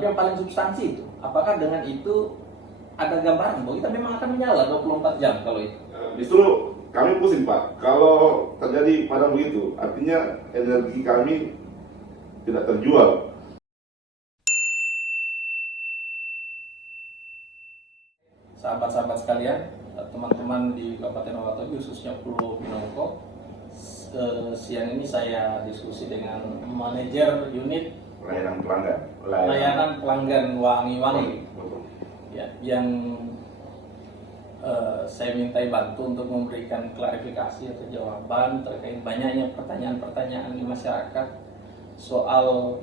Tapi yang paling substansi itu, apakah dengan itu ada gambaran bahwa kita memang akan menyala 24 jam kalau itu? Justru kami pusing Pak, kalau terjadi padam begitu, artinya energi kami tidak terjual. Sahabat-sahabat sekalian, teman-teman di Kabupaten Wakatobi khususnya Pulau Pinongko, siang ini saya diskusi dengan manajer unit layanan pelanggan Wangi-Wangi, ya, yang saya mintai bantu untuk memberikan klarifikasi atau jawaban terkait banyaknya pertanyaan-pertanyaan di masyarakat soal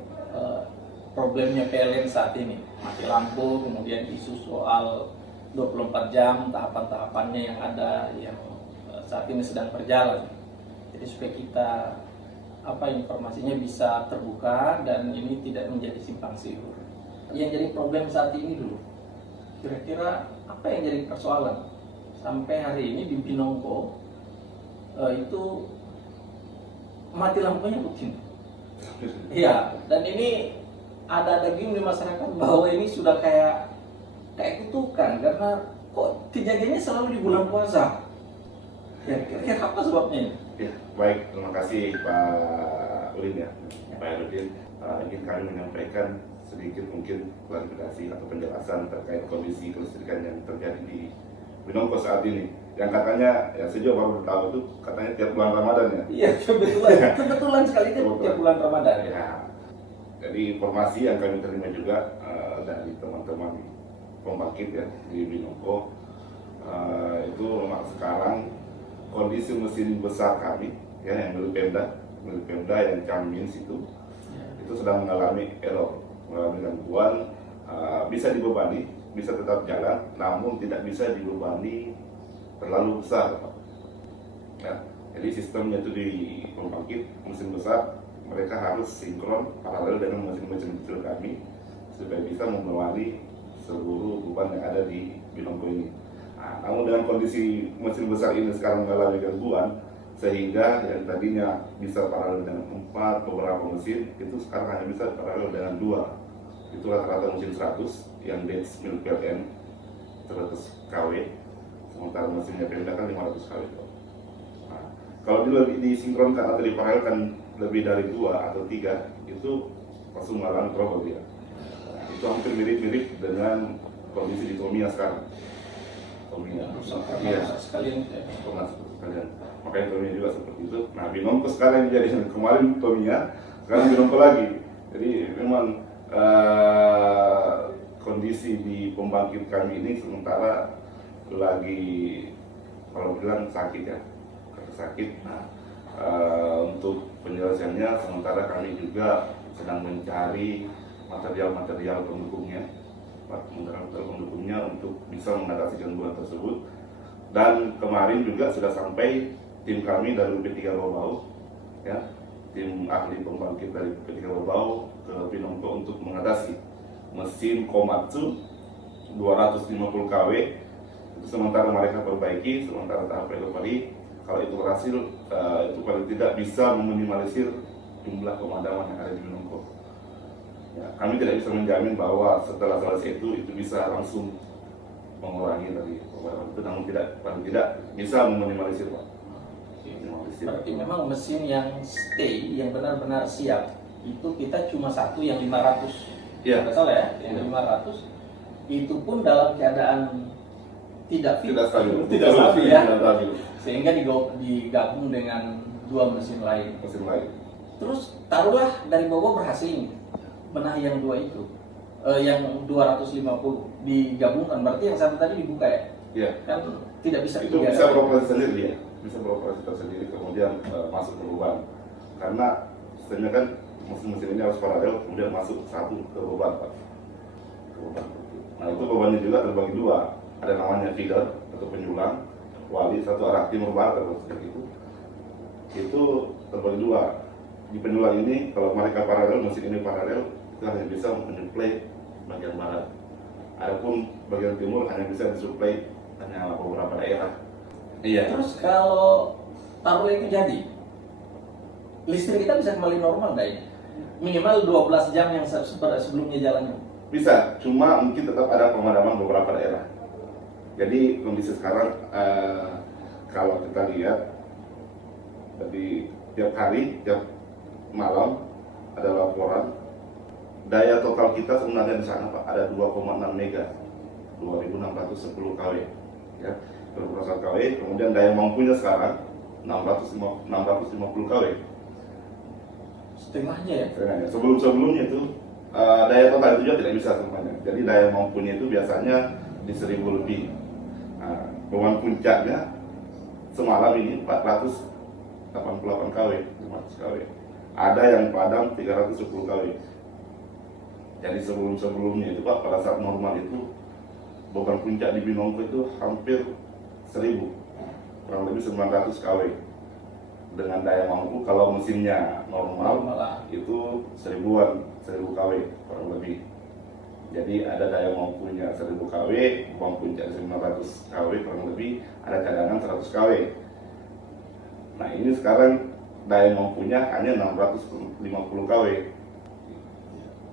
problemnya PLN saat ini, mati lampu, kemudian isu soal 24 jam, tahapan-tahapannya yang ada yang saat ini sedang berjalan. Jadi supaya kita informasinya bisa terbuka dan ini tidak menjadi simpang siur. Yang jadi problem saat ini dulu, kira-kira apa yang jadi persoalan sampai hari ini di Pinongko itu mati lampunya rutin. Iya, dan ini ada game di masyarakat bahwa ini sudah kayak kutukan karena kok kejadiannya selalu di bulan puasa. Ya, kira-kira apa sebabnya? Ya, baik, terima kasih Pak Ulin ya, Pak Erudin. Ingin kami menyampaikan sedikit mungkin klarifikasi atau penjelasan terkait kondisi kelistrikan yang terjadi di Pinongko saat ini. Yang katanya, ya sejauh baru tahu itu katanya tiap bulan Ramadan ya. Iya, kebetulan sekali kan tiap bulan Ramadan. Ya. Jadi informasi yang kami terima juga dari teman-teman pembangkit ya di Pinongko, itu memang sekarang kondisi mesin besar kami ya yang milik Pemda yang Camin situ itu sedang mengalami error, mengalami gangguan, bisa dibebani, bisa tetap jalan, namun tidak bisa dibebani terlalu besar. Ya, jadi sistemnya itu di pembangkit mesin besar mereka harus sinkron paralel dengan mesin-mesin kecil kami supaya bisa membebani seluruh beban yang ada di Pinongko ini. Nah, namun dengan kondisi mesin besar ini sekarang mengalami gangguan, sehingga yang tadinya bisa paralel dengan 4 beberapa mesin, itu sekarang hanya bisa paralel dengan 2. Itu rata-rata mesin 100 yang DEX milik PLN 100 kW, sementara mesinnya Pemda kan 500 kW. Nah, kalau disinkronkan atau diparalelkan lebih dari 2 atau 3, itu langsung mengalami trouble dia. Itu hampir mirip-mirip dengan kondisi di Tomia sekarang. Tomia, sekalian. Makanya Tomia juga seperti itu. Nah, Pinongko sekarang jadi kemarin Tomia, sekarang Pinongko lagi. Jadi memang kondisi di pembangkit kami ini sementara lagi kalau bilang sakit ya, sakit. Nah, untuk penyelesaiannya sementara kami juga sedang mencari material pendukungnya untuk bisa mengatasi gangguan tersebut. Dan kemarin juga sudah sampai tim kami dari UP3 Lobau ya, tim ahli pembangkit dari UP3 Lobau ke Pinongko untuk mengatasi mesin Komatsu 250 kW. Itu sementara mereka perbaiki, sementara tahap recovery. Kalau itu berhasil, itu paling tidak bisa meminimalisir jumlah pemadaman yang ada di Pinongko. Ya, kami tidak bisa menjamin bahwa setelah selesai itu bisa langsung mengurangi dari pemadaman itu, namun paling tidak bisa meminimalisir Pak. Berarti memang mesin yang stay, yang benar-benar siap, itu kita cuma satu yang 500. Iya. Tidak salah ya, yang 500 itu pun dalam keadaan tidak stabil ya. Sehingga digabung dengan 2 mesin lain. Terus taruhlah dari Bobo berhasil benahi yang 2 itu, yang 250 digabungkan, berarti yang satu tadi dibuka ya? Iya. Kan tidak bisa. Itu bisa beroperasi sendiri ya, bisa beroperasi tersendiri kemudian masuk ke beban. Karena sistemnya kan mesin-mesin ini harus paralel, kemudian masuk satu ke beban Pak. Nah itu bebannya juga terbagi 2, ada namanya feeder atau penjulang, wali, satu arah timur barat atau seperti itu. Itu terbagi 2. Di penjulang ini kalau mereka paralel, mesin ini paralel, itu hanya bisa menyuplai bagian barat. Adapun bagian timur hanya bisa disuplai hanya beberapa daerah. Iya. Terus kalau taruh itu jadi, listrik kita bisa kembali normal nggak ini? Minimal 12 jam yang sebelumnya jalannya. Bisa, cuma mungkin tetap ada pemadaman beberapa daerah. Jadi kondisi sekarang kalau kita lihat dari tiap hari, tiap malam ada laporan daya total kita sebenarnya di sana Pak ada 2,6 mega, 2.610 kW, ya, 21 kW. Kemudian daya mampunya sekarang 650 kW. Setengahnya ya? Setengahnya. Sebelumnya itu daya total itu juga tidak bisa semuanya. Jadi daya mampunya itu biasanya di 1000 lebih. Nah, beban puncaknya semalam ini 488 kW, 500 kW. Ada yang padam 310 kW. Jadi sebelumnya itu Pak, pada saat normal itu beban puncak di Binongko itu hampir 1000, kurang lebih 900 kW. Dengan daya mampu kalau mesinnya normal itu 1000-an, 1000 kW kurang lebih. Jadi ada daya mampunya 1000 kW, beban puncak 900 kW kurang lebih, ada cadangan 100 kW. Nah ini sekarang daya mampunya hanya 650 kW.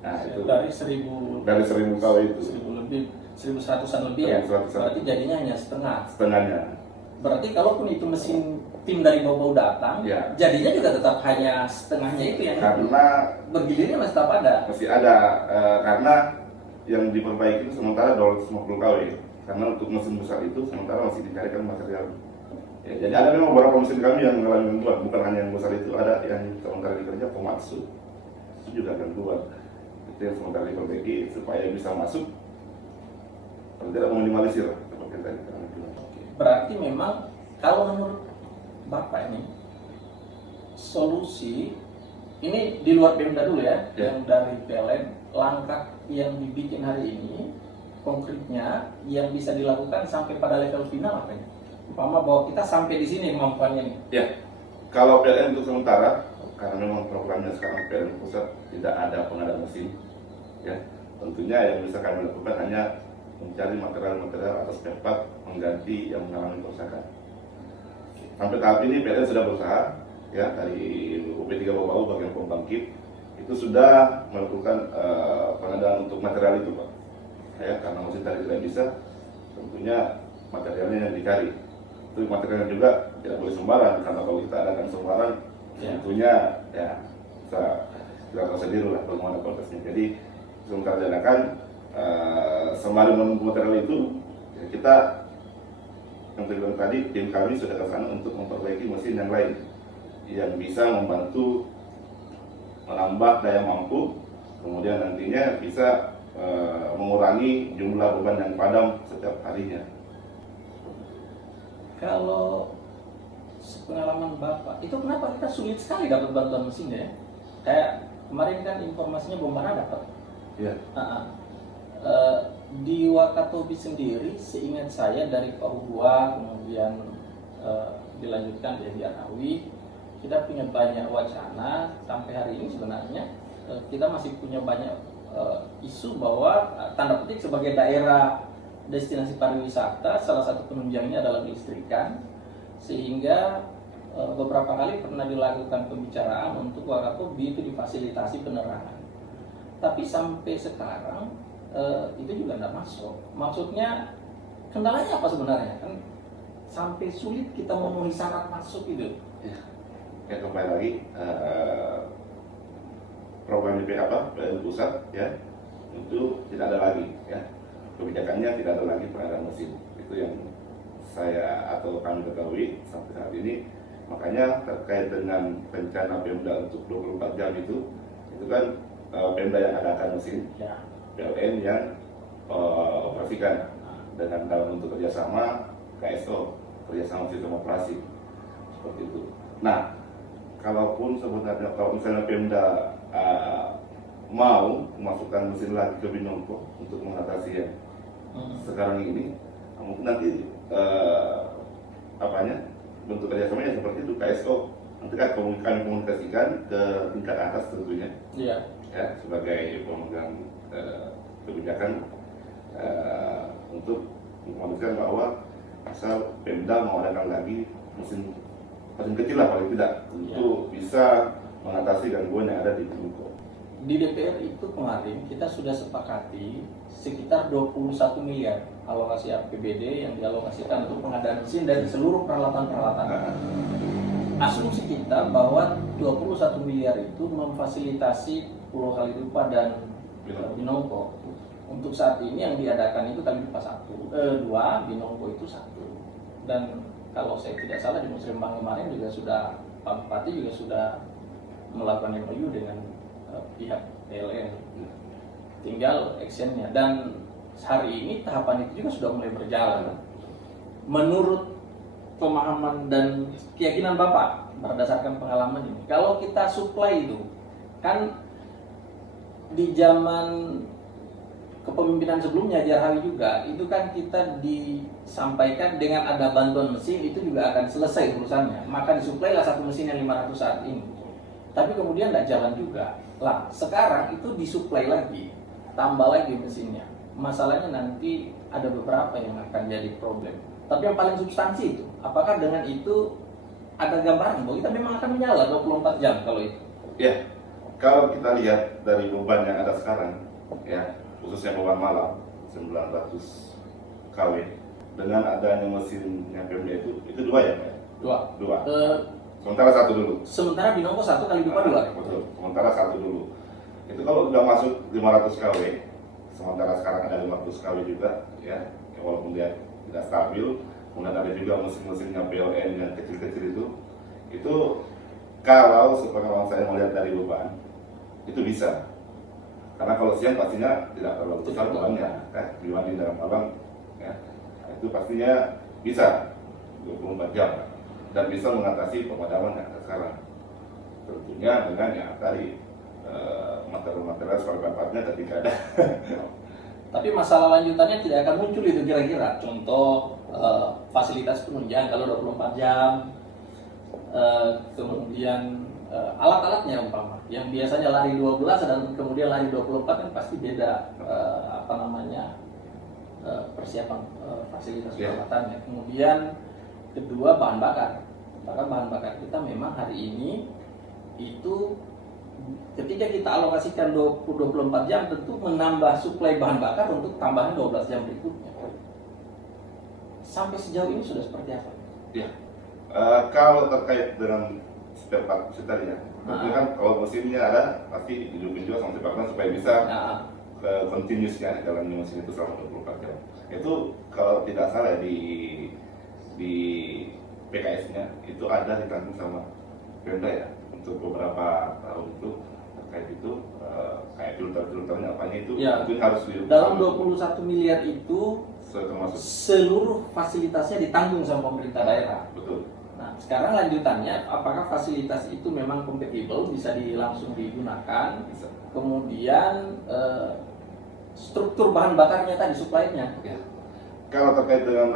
Nah itu dari 1000 kW itu 1000 lebih, 1100-an lebih ya. 1100-an. Berarti jadinya hanya setengahnya. Berarti kalaupun itu mesin tim dari bau-bau datang, ya, jadinya juga tetap hanya setengahnya itu yang karena bergilirnya masih tetap ada. Masih ada karena yang diperbaiki itu sementara 250 kW. Karena untuk mesin besar itu sementara masih dicarikan material. Ya, jadi ada memang beberapa mesin kami yang mengalami gangguan, bukan hanya yang besar itu, ada yang sementara dikerja Komatsu itu juga gangguan. Itu yang sementara diperbaiki supaya bisa masuk, tidak meminimalisir seperti tadi. Berarti memang kalau menurut Bapak ini solusi ini di luar Pemda dulu ya, yang dari PLN, langkah yang dibikin hari ini konkretnya yang bisa dilakukan sampai pada level final apa ya? Umpama bahwa kita sampai di sini kemampuannya nih. Ya, kalau PLN untuk sementara karena memang programnya sekarang PLN pusat tidak ada pengadaan mesin, ya tentunya yang bisa kami lakukan hanya mencari material-material atau spare part mengganti yang mengalami kerusakan. Sampai tahap ini PLN sudah berusaha, ya dari UP3 Bau bagian pembangkit itu sudah melakukan pengadaan untuk material itu Pak. Ya karena mesin tadi tidak bisa, tentunya materialnya yang dicari. Itu materialnya juga tidak boleh sembarang karena kalau kita adakan sembarang, tentunya ya kita tahu sendiri lah bagaimana prosesnya. Jadi sementara diadakan sembari menunggu material itu, ya kita yang terbilang tadi tim kami sudah ke sana untuk memperbaiki mesin yang lain yang bisa membantu menambah daya mampu, kemudian nantinya bisa mengurangi jumlah beban yang padam setiap harinya. Kalau pengalaman Bapak, itu kenapa kita sulit sekali dapat bantuan mesinnya ya? Kayak kemarin kan informasinya belum pernah dapat. Ya. Di Wakatobi sendiri, seingat saya dari Pak Hugua, kemudian dilanjutkan di Anawi, kita punya banyak wacana sampai hari ini sebenarnya kita masih punya banyak isu bahwa tanda petik sebagai daerah destinasi pariwisata, salah satu penunjangnya adalah kelistrikan, sehingga beberapa kali pernah dilakukan pembicaraan untuk Wakatobi itu difasilitasi penerangan. Tapi sampai sekarang itu juga tidak masuk. Maksudnya kendalanya apa sebenarnya? Kan sampai sulit kita memenuhi syarat masuk itu. Ya kembali lagi program PLN pusat ya itu tidak ada lagi ya. Kebijakannya tidak ada lagi pengadaan mesin. Itu yang saya atau kami ketahui sampai saat ini. Makanya terkait dengan rencana Pemda untuk 24 jam itu kan Pemda yang adakan mesin, ya. PLN yang operasikan dengan dalam bentuk kerjasama KSO, kerjasama sistem operasi seperti itu. Nah, kalaupun sebenarnya kalau misalnya Pemda mau memasukkan mesin lagi ke Binongko untuk mengatasi yang sekarang ini, mungkin nanti bentuk kerjasamanya seperti itu KSO nanti kan kami komunikasikan ke tingkat atas tentunya, ya sebagai pemegang kebijakan untuk memastikan bahwa asal Pemda mau adakan lagi mesin kecil lah paling tidak untuk bisa mengatasi gangguan yang ada di Binongko. di DPR itu kemarin kita sudah sepakati sekitar 21 miliar alokasi APBD yang dialokasikan untuk pengadaan mesin dari seluruh peralatan-peralatan. Asumsi kita bahwa 21 miliar itu memfasilitasi Pulau Kalidupa dan Binongko. Untuk saat ini yang diadakan itu Kalidupa 2, Binongko itu 1. Dan kalau saya tidak salah di Musrembang kemarin juga sudah, Pak Bupati juga sudah melakukan MOU dengan pihak PLN, tinggal actionnya. Dan hari ini tahapan itu juga sudah mulai berjalan. Menurut pemahaman dan keyakinan Bapak berdasarkan pengalaman ini, kalau kita supply itu kan di zaman kepemimpinan sebelumnya Jarhawi juga itu kan kita disampaikan dengan ada bantuan mesin itu juga akan selesai urusannya, maka disuplailah satu mesin yang 500 saat ini. Tapi kemudian tidak jalan juga. Lah, sekarang itu disuplai lagi, tambah lagi mesinnya. Masalahnya nanti ada beberapa yang akan jadi problem. Tapi yang paling substansi itu, apakah dengan itu ada gambaran bahwa kita memang akan menyala 24 jam kalau itu? Ya, kalau kita lihat dari beban yang ada sekarang, ya khususnya beban malam 900 kW dengan adanya mesinnya Pemda itu 2 ya Pak? 2. Sementara 1 dulu. Sementara Binongko 1 Kalidupa 2. Betul. Sementara 1 dulu. Itu kalau udah masuk 500 kW, sementara sekarang ada 500 kW juga, ya, walaupun dia tidak stabil. Kemudian ada juga mesin-mesinnya PLN yang kecil-kecil itu kalau sepengalaman saya melihat dari beban, itu bisa. Karena kalau siang pastinya tidak terlalu besar bebannya, dibanding dalam malam, ya, itu pastinya bisa 24 jam. Dan bisa mengatasi pemadaman yang ada sekarang. Tentunya dengan ya tadi material spare partnya ketika ada. Tapi masalah lanjutannya tidak akan muncul itu kira-kira. Contoh fasilitas penunjang kalau 24 jam, kemudian alat-alatnya umpama yang biasanya lari 12 dan kemudian lari 24 kan pasti beda persiapan fasilitas peralatannya. Kemudian kedua, bahan bakar. Maka bahan bakar kita memang hari ini itu ketika kita alokasikan 24 jam tentu menambah suplai bahan bakar untuk tambahan 12 jam berikutnya. Sampai sejauh ini sudah seperti apa? Ya, kalau terkait dengan spare part tadi ya, tentu kan kalau mesinnya ada pasti hidupin juga sama spare part supaya bisa continuousnya jalannya mesin itu selama 24 jam. Itu kalau tidak salah di PKS-nya itu ada ditanggung sama Pemda ya untuk beberapa tahun itu terkait itu kayak filter-filternya apanya itu ya, itu harus dalam 21 miliar itu termasuk seluruh fasilitasnya ditanggung sama pemerintah daerah. Betul. Nah, sekarang lanjutannya apakah fasilitas itu memang kompatibel bisa langsung digunakan? Bisa. Kemudian struktur bahan bakarnya tadi suplainya. Ya. Kalau terkait dengan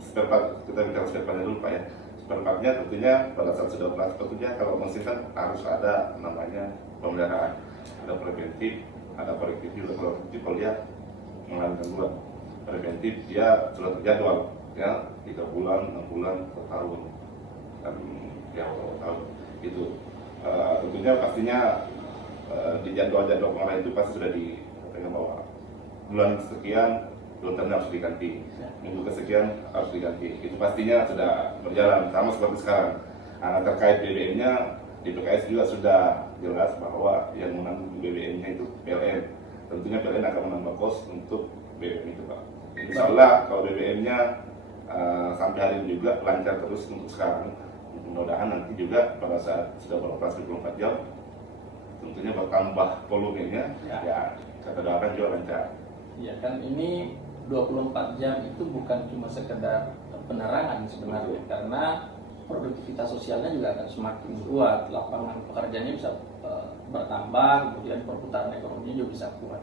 spare part, kita bicara spare partnya dulu Pak ya. Spare partnya tentunya pada saat sudah operasi tentunya kalau mesin kan harus ada namanya pemeliharaan, ada preventif, ada korektif juga. Kalau preventif dia mengalami gangguan, preventif dia sudah terjadwal ya 3 bulan, 6 bulan, setahun dan ya tahun itu tentunya pastinya di jadwal-jadwal pengalaman itu pasti sudah dikatakan bahwa bulan sekian filternya harus diganti, minggu kesekian harus diganti. Itu pastinya sudah berjalan sama seperti sekarang. Nah, terkait BBM-nya di PKS juga sudah jelas bahwa yang menanggung BBM-nya itu PLN. Tentunya PLN akan menambah kos untuk BBM itu Pak. Insya Allah kalau BBM-nya sampai hari ini juga lancar terus untuk sekarang. Mudah-mudahan nanti juga pada saat sudah beroperasi 24 jam, tentunya bertambah volumenya, ya kita doakan juga lancar. Ya kan ini 24 jam itu bukan cuma sekedar penerangan sebenarnya, karena produktivitas sosialnya juga akan semakin kuat, lapangan pekerjaannya bisa bertambah, kemudian perputaran ekonominya juga bisa kuat.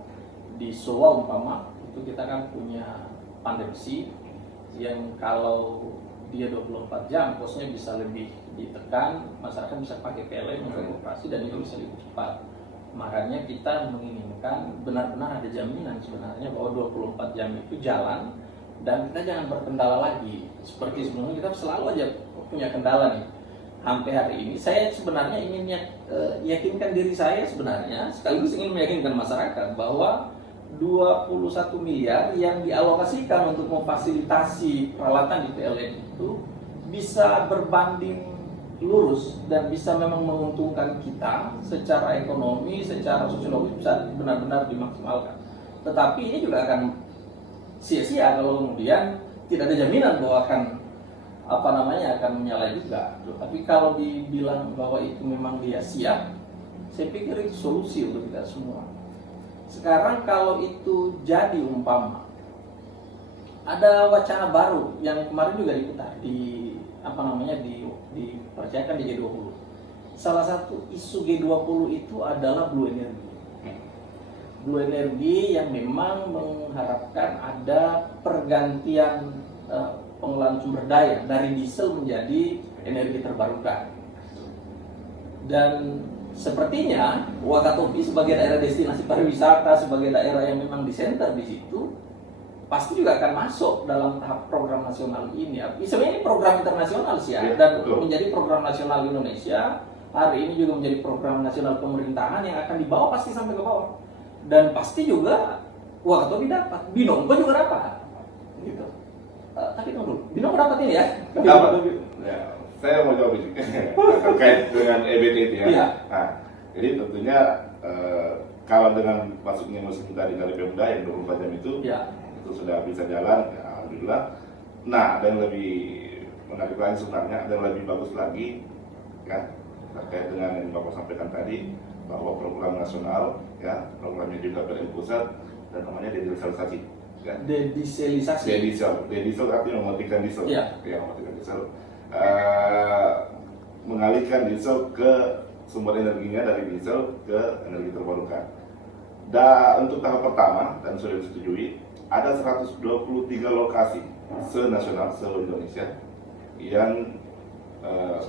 Di SOA umpama itu kita kan punya pandemsi yang kalau dia 24 jam kosnya bisa lebih ditekan, masyarakat bisa pakai PLN untuk operasi dan itu bisa lebih cepat. Makanya kita menginginkan benar-benar ada jaminan sebenarnya bahwa 24 jam itu jalan dan kita jangan berkendala lagi. Seperti sebelumnya kita selalu aja punya kendala nih. sampai hari ini saya sebenarnya ingin yakinkan diri saya sebenarnya, sekaligus ingin meyakinkan masyarakat bahwa 21 miliar yang dialokasikan untuk memfasilitasi peralatan di PLN itu bisa berbanding lurus dan bisa memang menguntungkan kita secara ekonomi, secara sosiologis, bisa benar-benar dimaksimalkan. Tetapi ini juga akan sia-sia kalau kemudian tidak ada jaminan bahwa akan menyala juga. Tapi kalau dibilang bahwa itu memang dia siap, saya pikir itu solusi untuk kita semua. Sekarang kalau itu jadi umpama ada wacana baru yang kemarin juga diputar dipercayakan di G20. Salah satu isu G20 itu adalah blue energy. Blue energy yang memang mengharapkan ada pergantian pengelolaan sumber daya dari diesel menjadi energi terbarukan. Dan sepertinya Wakatobi sebagai daerah destinasi pariwisata, sebagai daerah yang memang di center di situ, pasti juga akan masuk dalam tahap program nasional ini. Sebenarnya ini program internasional sih ya, dan betul. Menjadi program nasional Indonesia. Hari ini juga menjadi program nasional pemerintahan yang akan dibawa pasti sampai ke bawah. Dan pasti juga Wakatobi dapat, Binongko juga dapat. Gitu. Tapi tunggu dulu, Binongko dapat ini ya? Dapat. Ya, saya mau jawab ini terkait dengan EBT itu ya. Iya. Nah, jadi tentunya kalau dengan masuknya musim tadi dari Pemda yang 24 jam itu, Ya. itu sudah bisa jalan, ya, alhamdulillah. Nah, ada yang lebih menarik lagi sebenarnya, ada yang lebih bagus lagi, ya, terkait dengan yang Bapak sampaikan tadi, bahwa program nasional, ya, programnya juga PLN pusat dan namanya dedieselisasi. Ya. Dedieselisasi. Dediesel artinya mematikan diesel. Iya. Ya, mematikan diesel. Mengalihkan diesel ke sumber energinya dari diesel ke energi terbarukan. Dan untuk tahap pertama, dan sudah disetujui, ada 123 lokasi se-nasional, seluruh Indonesia yang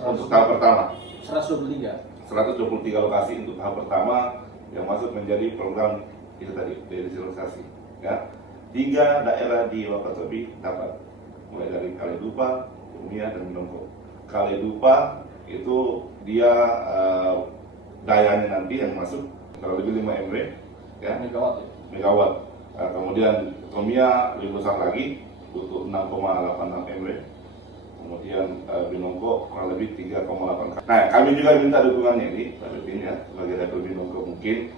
untuk tahap pertama. 123 lokasi untuk tahap pertama yang masuk menjadi program itu tadi, dedieselisasi. Ya. 3 daerah di Wakatobi dapat, mulai dari Kaledupa, Umia, dan Binongko. Kaledupa itu dia dayanya nanti yang masuk kurang lebih 5 MW, ya, megawatt. Kemudian Umia lebih besar lagi, butuh 6,86 MW. Kemudian Binongko kurang lebih 3,8. Nah, kami juga minta dukungannya ini, ya, sebagai Dapil Binongko mungkin.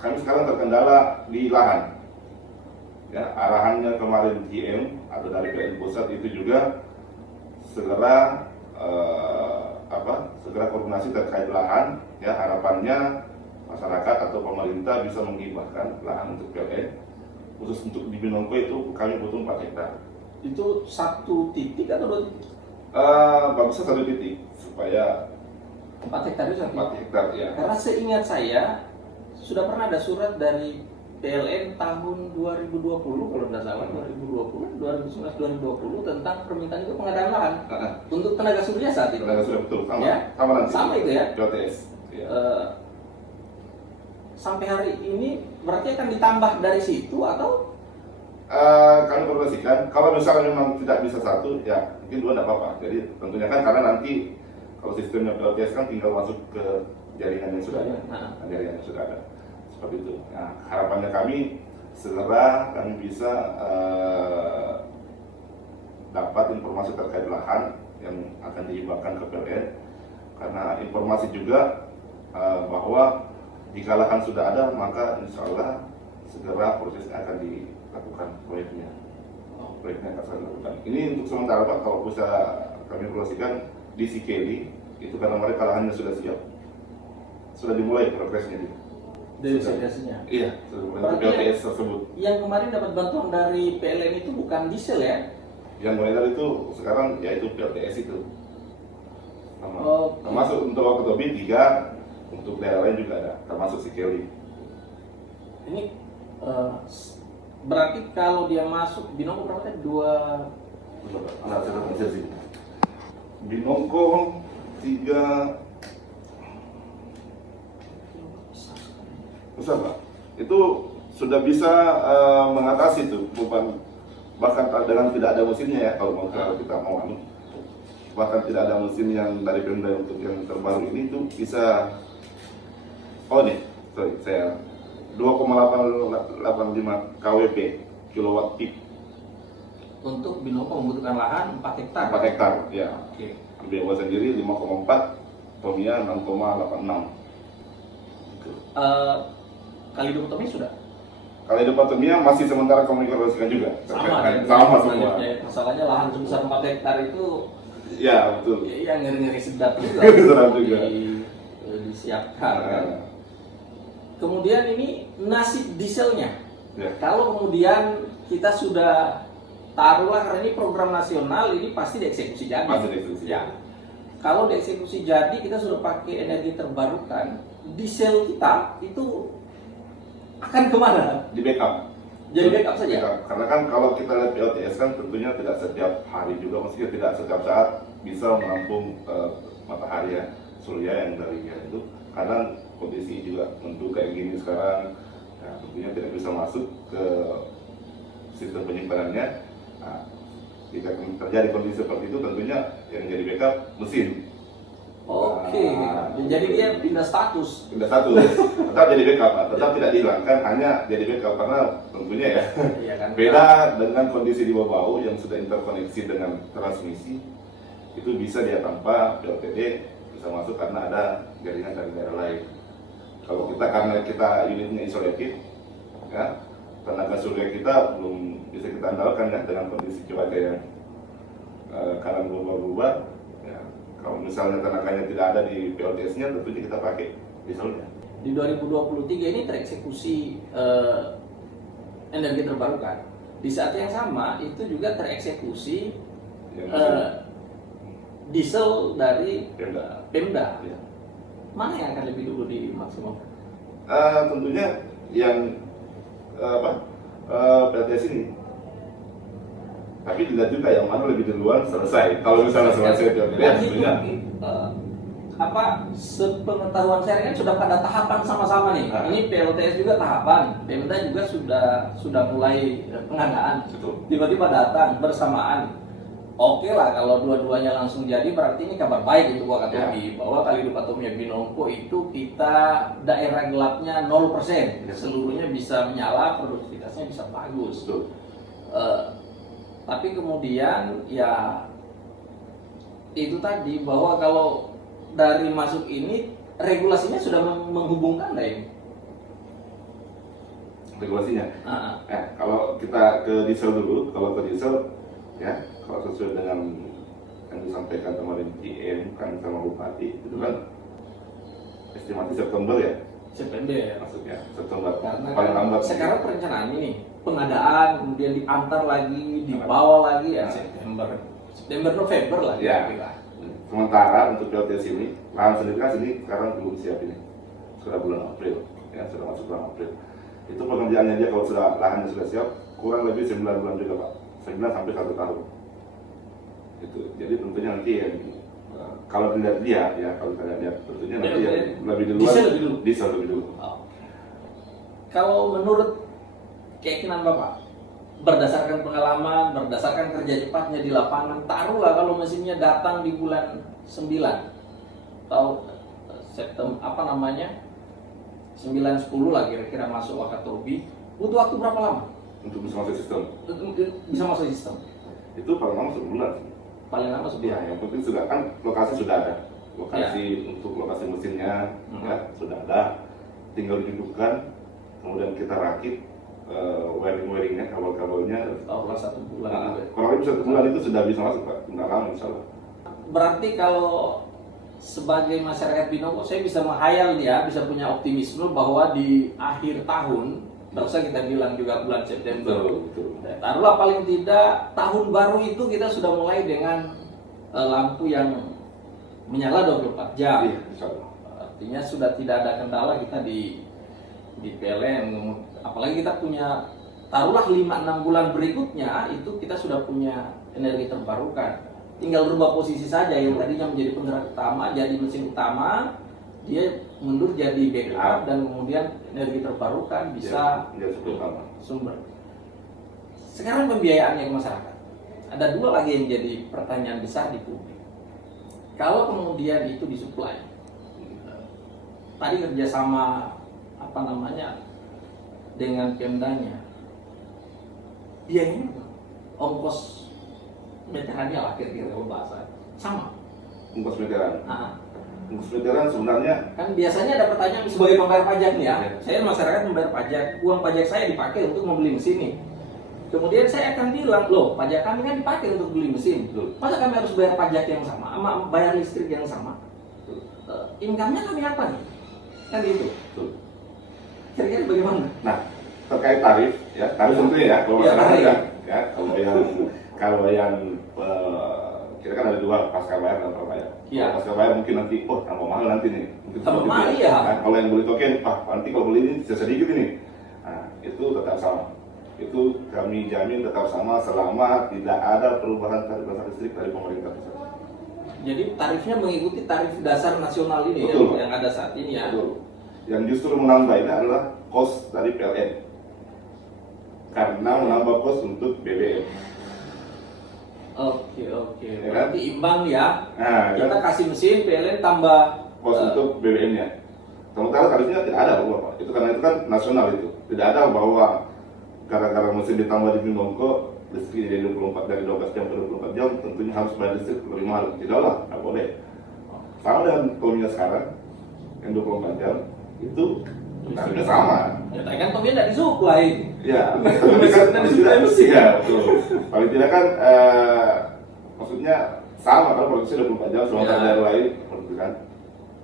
Kami sekarang terkendala di lahan. Ya, arahannya kemarin GM atau dari PLN pusat itu juga segera koordinasi terkait lahan, ya, harapannya masyarakat atau pemerintah bisa menghibahkan lahan untuk PLN khusus untuk di Binongko itu kami butuh 4 hektar. Itu 1 titik atau 2 titik? Bagusnya 1 titik supaya 4 hektar itu 4 hektar, ya. Karena seingat saya sudah pernah ada surat dari PLN tahun 2020 kalau tidak salah, 2019-2020 tentang permintaan itu pengadaan lahan untuk tenaga surya saat itu. Tenaga surya, betul, sama, Ya? sama nanti. Sama itu ya. PLTS. Ya. Sampai hari ini berarti akan ditambah dari situ atau? Kami koordinasikan, kalau misalnya memang tidak bisa 1, ya mungkin 2 tidak apa-apa. Jadi tentunya kan karena nanti kalau sistemnya PLTS kan tinggal masuk ke jaringan yang sudah ada, jaringan yang sudah ada. Seperti itu. Nah, harapannya kami segera kami bisa dapat informasi terkait lahan yang akan dihibahkan ke PLN, karena informasi juga bahwa jika lahan sudah ada maka insya Allah segera prosesnya akan dilakukan proyeknya. Proyeknya akan dilakukan. Ini untuk sementara Pak, kalau bisa kami informasikan di Sikeli itu karena mereka lahannya sudah siap, sudah dimulai progresnya juga. Dedieselisasinya. Iya, untuk PLTS tersebut. Yang kemarin dapat bantuan dari PLN itu bukan diesel ya? Yang beredar itu sekarang yaitu PLTS itu. Oh, termasuk untuk Wakatobi 3, untuk daerah lain juga ada, termasuk Sikeli. Ini berarti kalau dia masuk Binongko berapa tadi? 2. Nah, saya bisa sih. Binongko 3 besar Pak. Itu sudah bisa mengatasi itu beban, bahkan dengan tidak ada mesinnya ya, kalau kita mau bahkan tidak ada mesin yang dari Pemda untuk yang terbaru ini itu bisa, oh nih, sorry, saya 2,885 kWp kilowatt peak Untuk Binomo membutuhkan lahan 4 hektar. 4 hektar, ya. Oke. Biowa sendiri 5,4, Tomia 6,86. Gitu. Kalidotomi sudah Kalau depan Tomia masih sementara komunikasikan juga. sama. Sama semua. Masalahnya lahan sebesar 4 hektar itu Ya betul. ya ngeri-ngeri sedap juga. Sedap juga. Disiapkan kan. Kemudian ini nasib dieselnya. Ya. Kalau kemudian kita sudah taruhlah karena ini program nasional, ini pasti dieksekusi jadi. Masih dieksekusi. Ya. Kalau dieksekusi jadi kita sudah pakai energi terbarukan, diesel kita itu akan kemana? Di backup. Jadi backup saja. Backup. Karena kan kalau kita lihat PLTS kan tentunya tidak setiap hari juga, maksudnya tidak setiap saat bisa menampung matahari ya, surya yang dari itu. Karena kondisi juga tentu kayak gini sekarang, ya, tentunya tidak bisa masuk ke sistem penyimpanannya. Nah, jika terjadi kondisi seperti itu, tentunya yang jadi backup mesin. Oke. Jadi dia pindah status. Pindah status, tetap jadi backup, tetap tidak dihilangkan, hanya jadi backup karena tentunya ya. Iya kan? Beda dengan kondisi di bawah yang sudah interkoneksi dengan transmisi, itu bisa dia tanpa PLTD bisa masuk karena ada jaringan dari daerah lain. Kalau kita karena kita unitnya isolated, ya, tenaga surya kita belum bisa kita andalkan ya dengan kondisi cuaca yang kadang berubah-ubah. Ya, kalau misalnya tenaganya tidak ada di PLTS-nya, tentunya kita pakai dieselnya. Di 2023 ini tereksekusi energi terbarukan. Di saat yang sama itu juga tereksekusi diesel dari Pemda. Ya. Mana yang akan lebih dulu dimaksimalkan? Tentunya yang PLTS ini. Tapi dilihat juga yang mana lebih duluan selesai. Kalau misalnya selesai PLTS, tentunya sepengetahuan saya kan sudah pada tahapan sama-sama nih. Ini PLTS juga tahapan, Pemda juga sudah mulai pengadaan. Tiba-tiba datang bersamaan. Oke lah, kalau dua-duanya langsung jadi berarti ini kabar baik itu Wakatobi, bahwa Kalidopatomia Binongko itu kita daerah gelapnya 0%, seluruhnya bisa menyala, produktivitasnya bisa bagus. Tapi kemudian ya itu tadi bahwa kalau dari masuk ini regulasinya sudah menghubungkan deh. Regulasinya. Kalau kita ke diesel dulu, kalau ke diesel ya, kalau sesuai dengan yang disampaikan kemarin GM kan sama Bupati itu kan estimasi September ya. September Maksudnya September. Karena paling lambat. Sekarang perencanaan ini pengadaan kemudian diantar lagi, dibawa lagi ya September November lah ya. Sementara untuk PLTS ini lahan sendiri kan sini sekarang belum siap ini, sudah bulan April ya, sudah masuk bulan April. Itu pengerjaannya dia kalau sudah lahannya sudah siap kurang lebih 9 bulan juga Pak, 9 sampai 1 tahun. Itu jadi tentunya nanti ya, kalau dilihat dia ya, kalau kita lihat tentunya nanti ya lebih duluan diesel lebih dulu. Kalau menurut keyakinan Bapak, berdasarkan pengalaman, berdasarkan kerja cepatnya di lapangan, taruhlah kalau mesinnya datang di bulan 9 atau September 9-10 lah kira-kira masuk Wakatobi, butuh waktu berapa lama? Untuk bisa masuk sistem? Bisa masuk sistem? Itu paling lama sebulan. Paling lama sebulan? Ya, yang penting sudah kan lokasi sudah ada, lokasi untuk lokasi mesinnya ya sudah ada, tinggal didudukkan, kemudian kita rakit wiring-wiringnya, kabel-kabelnya. Kurang 1 bulan. Kurang lebih 1 bulan itu sudah bisa masuk Pak, nggak lama insya Allah. Berarti kalau sebagai masyarakat Binongko saya bisa menghayal dia, bisa punya optimisme bahwa di akhir tahun, tak usah kita bilang juga bulan September, taruhlah paling tidak tahun baru itu kita sudah mulai dengan lampu yang menyala 24 jam. Iya, insya Allah. Artinya sudah tidak ada kendala kita di PLN, apalagi kita punya taruhlah 5-6 bulan berikutnya itu kita sudah punya energi terbarukan, tinggal berubah posisi saja, yang tadinya menjadi penggerak utama jadi mesin utama, dia mundur jadi backup dan kemudian energi terbarukan bisa sumber. Sekarang pembiayaannya ke masyarakat, ada 2 lagi yang jadi pertanyaan besar di publik. kalau kemudian itu disuplai, tadi kerjasama apa namanya dengan Pemdanya, biayanya ongkos meterannya lah kira-kira kalau bahasa sama. Ongkos meteran. Nah, Ongkos meteran sebenarnya kan biasanya ada pertanyaan sebagai pembayar pajak nih ya. Ya. Saya masyarakat membayar pajak, uang pajak saya dipakai untuk membeli mesin nih. Kemudian saya akan bilang, loh pajak kami kan dipakai untuk beli mesin. Betul. Masa kami harus bayar pajak yang sama, sama bayar listrik yang sama? Income-nya kami apa nih? Kan gitu. Betul. Kira-kira bagaimana? Nah, terkait tarif, ya tarif tentunya ya, kalau Ya, masyarakat tarif. ya, kalau yang kita kan ada dua, pasca bayar dan prabayar. Ya. Pasca bayar mungkin nanti, oh tambah mahal nanti nih. Mungkin Tambah seperti mahal, itu iya. Nah, kalau yang beli token, nanti kalau beli ini sedikit ini. Nah, itu tetap sama. Itu kami jamin tetap sama selama tidak ada perubahan tarif dasar listrik dari pemerintah pusat. Jadi tarifnya mengikuti tarif dasar nasional ini Betul. yang ada saat ini ya. Betul. Yang justru menambah ini adalah kos dari PLN. Karena menambah kos untuk BBM. Oke. Ya kan? Berarti imbang ya. Nah, Kita kasih mesin, PLN tambah kos untuk BBM-nya. Sementara tarifnya tidak ada Pak. Itu karena itu kan nasional itu. Tidak ada bahwa gara-gara mesin ditambah di Binongko listrik jadi 24 dari 12 jam ke 24 jam tentunya harus bayar listrik lebih mahal. Tidak lah, nggak boleh. Sama dengan Tomia sekarang yang 24 jam itu tarifnya sama. ya tadi kan Tommy tidak disuplai. Ya, Mesinnya disuplai mesin. Ya, betul. Paling tidak kan maksudnya sama kalau produksi 24 jam sementara Ya. daerah lain seperti kan.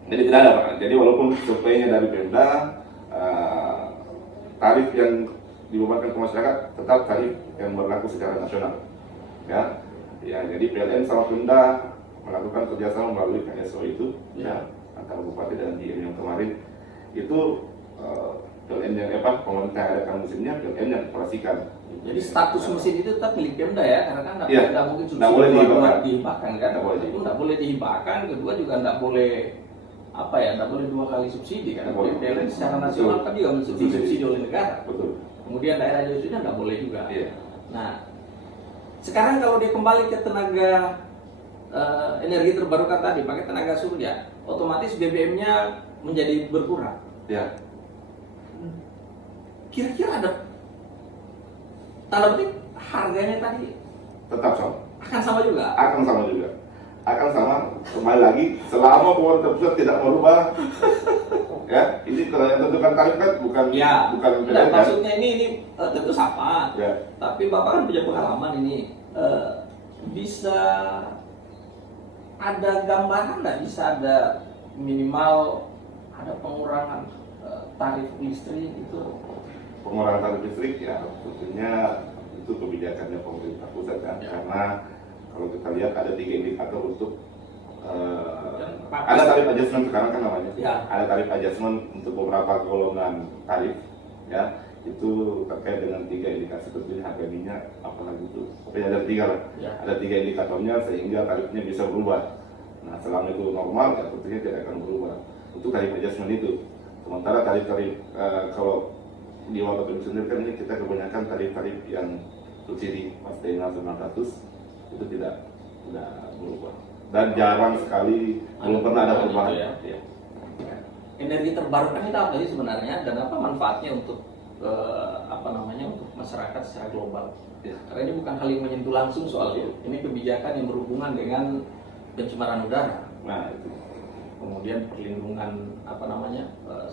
Jadi tidak ada Pak. Jadi walaupun suplainya dari Pemda, tarif yang dibebankan ke masyarakat tetap tarif yang berlaku secara nasional. Ya, jadi PLN sama Pemda melakukan kerjasama melalui KSO itu, ya, antara Bupati dan DM yang kemarin itu PLN yang pemerintah yang ada mesinnya, PLN yang operasikan. Jadi status mesin itu tetap milik Pemda ya, karena kan Iya. tidak mungkin Nggak boleh dihibahkan kan? Nggak boleh. Itu nggak boleh dihibahkan, kedua juga nggak boleh nggak boleh dua kali subsidi kan? Nggak boleh. PLN secara Betul. nasional kan juga Betul. subsidi oleh negara. Betul. Kemudian daerah Josunya nggak boleh juga. Iya. Nah, sekarang kalau dia kembali ke tenaga energi terbarukan tadi, pakai tenaga surya, otomatis BBM-nya menjadi berkurang. Ya. Kira-kira ada tanda petik harganya tadi Tetap sama. akan sama juga. Akan sama juga. Akan sama. Kembali lagi, selama pemerintah pusat tidak merubah, ya, ini kalau yang tentukan tarif kan bukan Ya, bukan nah, PLN, kan? maksudnya ini tentu sama. Ya. Tapi Bapak kan punya pengalaman ini, bisa ada gambaran nggak, bisa ada minimal ada pengurangan tarif listrik itu? Pengurangan tarif listrik ya tentunya itu kebijakannya pemerintah pusat kan, Ya. karena kalau kita lihat ada 3 indikator untuk Pak- ada tarif adjustment sekarang kan namanya. Ya. Ada tarif adjustment untuk beberapa golongan tarif, ya, itu terkait dengan 3 indikasi tentunya harga minyak, apalagi itu. Pokoknya ada 3 lah. Ya. Ada 3 indikatornya sehingga tarifnya bisa berubah. Nah, selama itu normal ya tentunya tidak akan berubah. Untuk tarif adjustment itu. Sementara tarif-tarif kalau di Wakatobi sendiri kan ini kita kebanyakan tarif-tarif yang subsidi Mastena 900 itu tidak berubah. Dan jarang sekali, belum pernah ada perubahan. Itu ya. Ya. Energi terbarukan itu apa sih sebenarnya dan apa manfaatnya untuk untuk masyarakat secara global? Ya. Karena ini bukan hal yang menyentuh langsung soal itu. Ini kebijakan yang berhubungan dengan pencemaran udara. Nah, itu. Kemudian perlindungan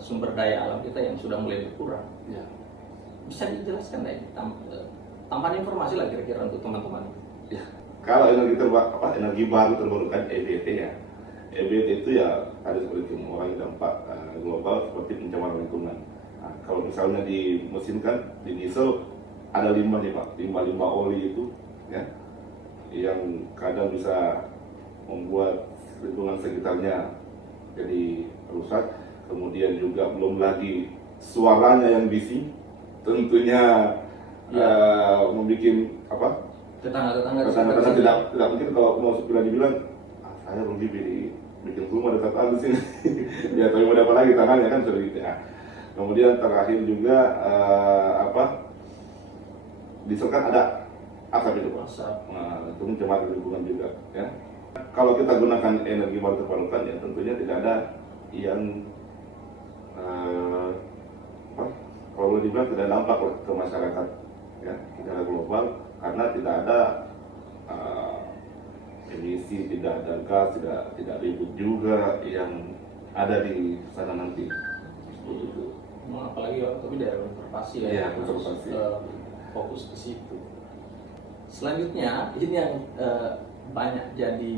sumber daya alam kita yang sudah mulai berkurang. Ya. Bisa dijelaskan nggak ini? Tambahan informasi lah kira-kira untuk teman-teman. Ya. Kalau energi baru terbarukan EBT ya. EBT itu ya ada seperti mengurangi dampak global seperti pencemaran lingkungan. Nah, kalau misalnya di mesin kan di diesel ada limbah nih Pak, limbah oli itu ya, yang kadang bisa membuat lingkungan sekitarnya jadi rusak. Kemudian juga belum lagi suaranya yang bising, tentunya membuat tetangga-tetangga tidak mungkin kalau mau sudah dibilang saya rugi bikin rumah dekat halus ini ya, tapi mau dapat lagi tangannya kan sudah gitu ya. Kemudian terakhir juga diesel kan ada asap itu Pak. Asap. Nah, itu mencemari lingkungan juga ya. Kalau kita gunakan energi baru terbarukan ya tentunya tidak ada yang apa, kalau boleh dibilang tidak dampak ke masyarakat ya secara global, karena tidak ada emisi, tidak ada gas, tidak ribut juga yang ada di sana nanti. Seperti itu. Apalagi tapi daerah konservasi ya, Iya, harus, konservasi. fokus ke situ. Selanjutnya ini yang banyak jadi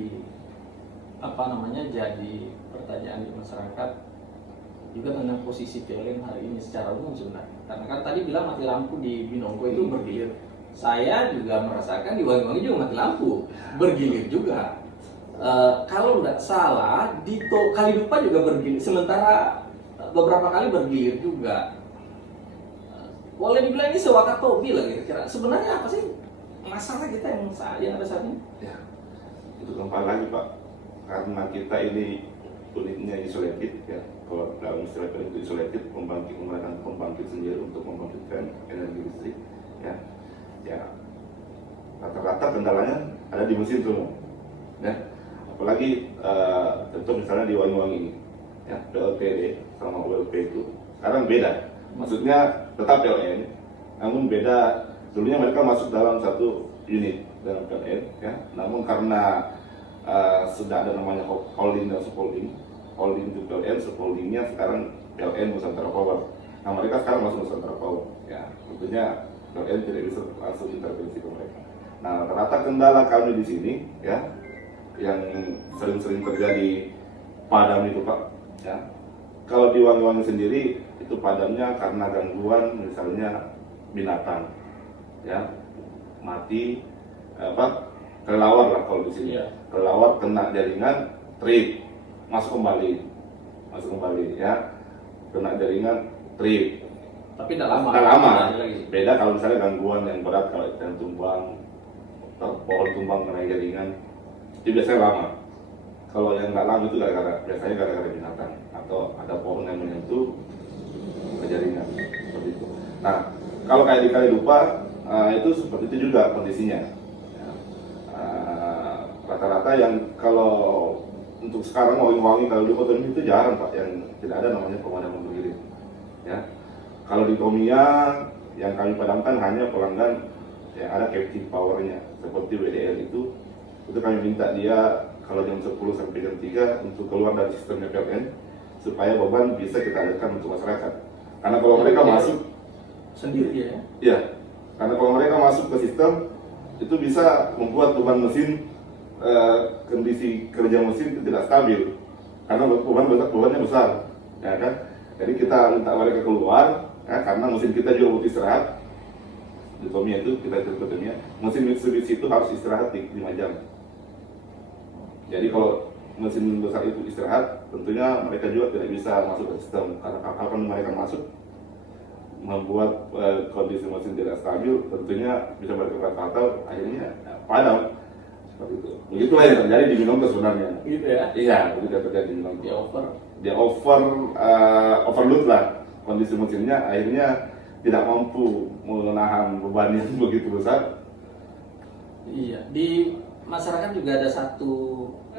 jadi pertanyaan di masyarakat juga tentang posisi PLN hari ini secara umum sebenarnya. Karena kan tadi bilang mati lampu di Binongko itu bergilir. Saya juga merasakan di Wangi-Wangi juga mati lampu, bergilir juga. Kalau tidak salah di Kalidupa juga bergilir, sementara beberapa kali bergilir juga. Boleh dibilang ini sewakatobi lah kira-kira. Sebenarnya apa sih masalah kita yang ada saat ini? Ya, itu kembali lagi Pak, karena kita ini unitnya isolated ya. Kalau dalam istilah itu isolated, menggunakan pembangkit sendiri untuk membangkitkan energi listrik ya. Ya, rata-rata kendalanya ada di mesin tuh ya. Apalagi tentu misalnya di Wangi-Wangi ini ya, PLTD sama ULP itu sekarang beda, maksudnya tetap PLN namun beda. Dulunya mereka masuk dalam satu unit dalam PLN ya, namun karena sudah ada namanya holding dan subholding, holding itu PLN, subholdingnya sekarang PLN Nusantara Power. Nah mereka sekarang masuk Nusantara Power ya, tentunya PLN tidak bisa langsung intervensi ke mereka. Nah rata-rata kendala kami di sini ya, yang sering-sering terjadi padam itu Pak ya. Kalau di Wangi-Wangi sendiri itu padamnya karena gangguan misalnya binatang ya, mati kelelawar lah kalau di sini. Iya. Kelelawar kena jaringan, trip, masuk kembali ya, kena jaringan, trip. Tapi tidak lama. Tidak lama. Lagi. Beda kalau misalnya gangguan yang berat, kalau ikan tumbang, pohon tumbang kena jaringan, itu biasanya lama. Kalau yang nggak lama itu biasanya gara-gara binatang atau ada pohon yang menyentuh ke jaringan seperti itu. Nah, kalau kayak di Kalidupa itu seperti itu juga kondisinya. Ya. Rata-rata yang kalau untuk sekarang Wangi-Wangi Kalidupa itu jarang Pak, yang tidak ada namanya pemadaman bergilir. Ya. Kalau di Tomia yang kami padamkan hanya pelanggan yang ada captive powernya seperti WDL itu kami minta dia kalau jam 10 sampai jam 3 untuk keluar dari sistemnya PLN supaya beban bisa kita alirkan untuk masyarakat. Karena kalau mereka masuk sendiri ya. Iya. Karena kalau mereka masuk ke sistem itu bisa membuat beban mesin, kondisi kerja mesin itu tidak stabil. Karena bebannya besar, ya kan? Jadi kita minta mereka keluar, ya, karena mesin kita juga butuh istirahat. Di Tomia itu kita cerita Tomia, mesin Mitsubishi itu harus istirahat di 5 jam. Jadi kalau mesin besar itu istirahat, tentunya mereka juga tidak bisa masuk ke sistem. Karena kalau mereka masuk, membuat kondisi mesin tidak stabil, tentunya bisa berakibat fatal, akhirnya padam. Seperti itu. Begitulah yang terjadi di Binongko sebenarnya. Gitu ya? Iya, begitu yang terjadi di Binongko. Dia overload lah kondisi mesinnya, akhirnya tidak mampu menahan beban yang begitu besar. Iya, di masyarakat juga ada satu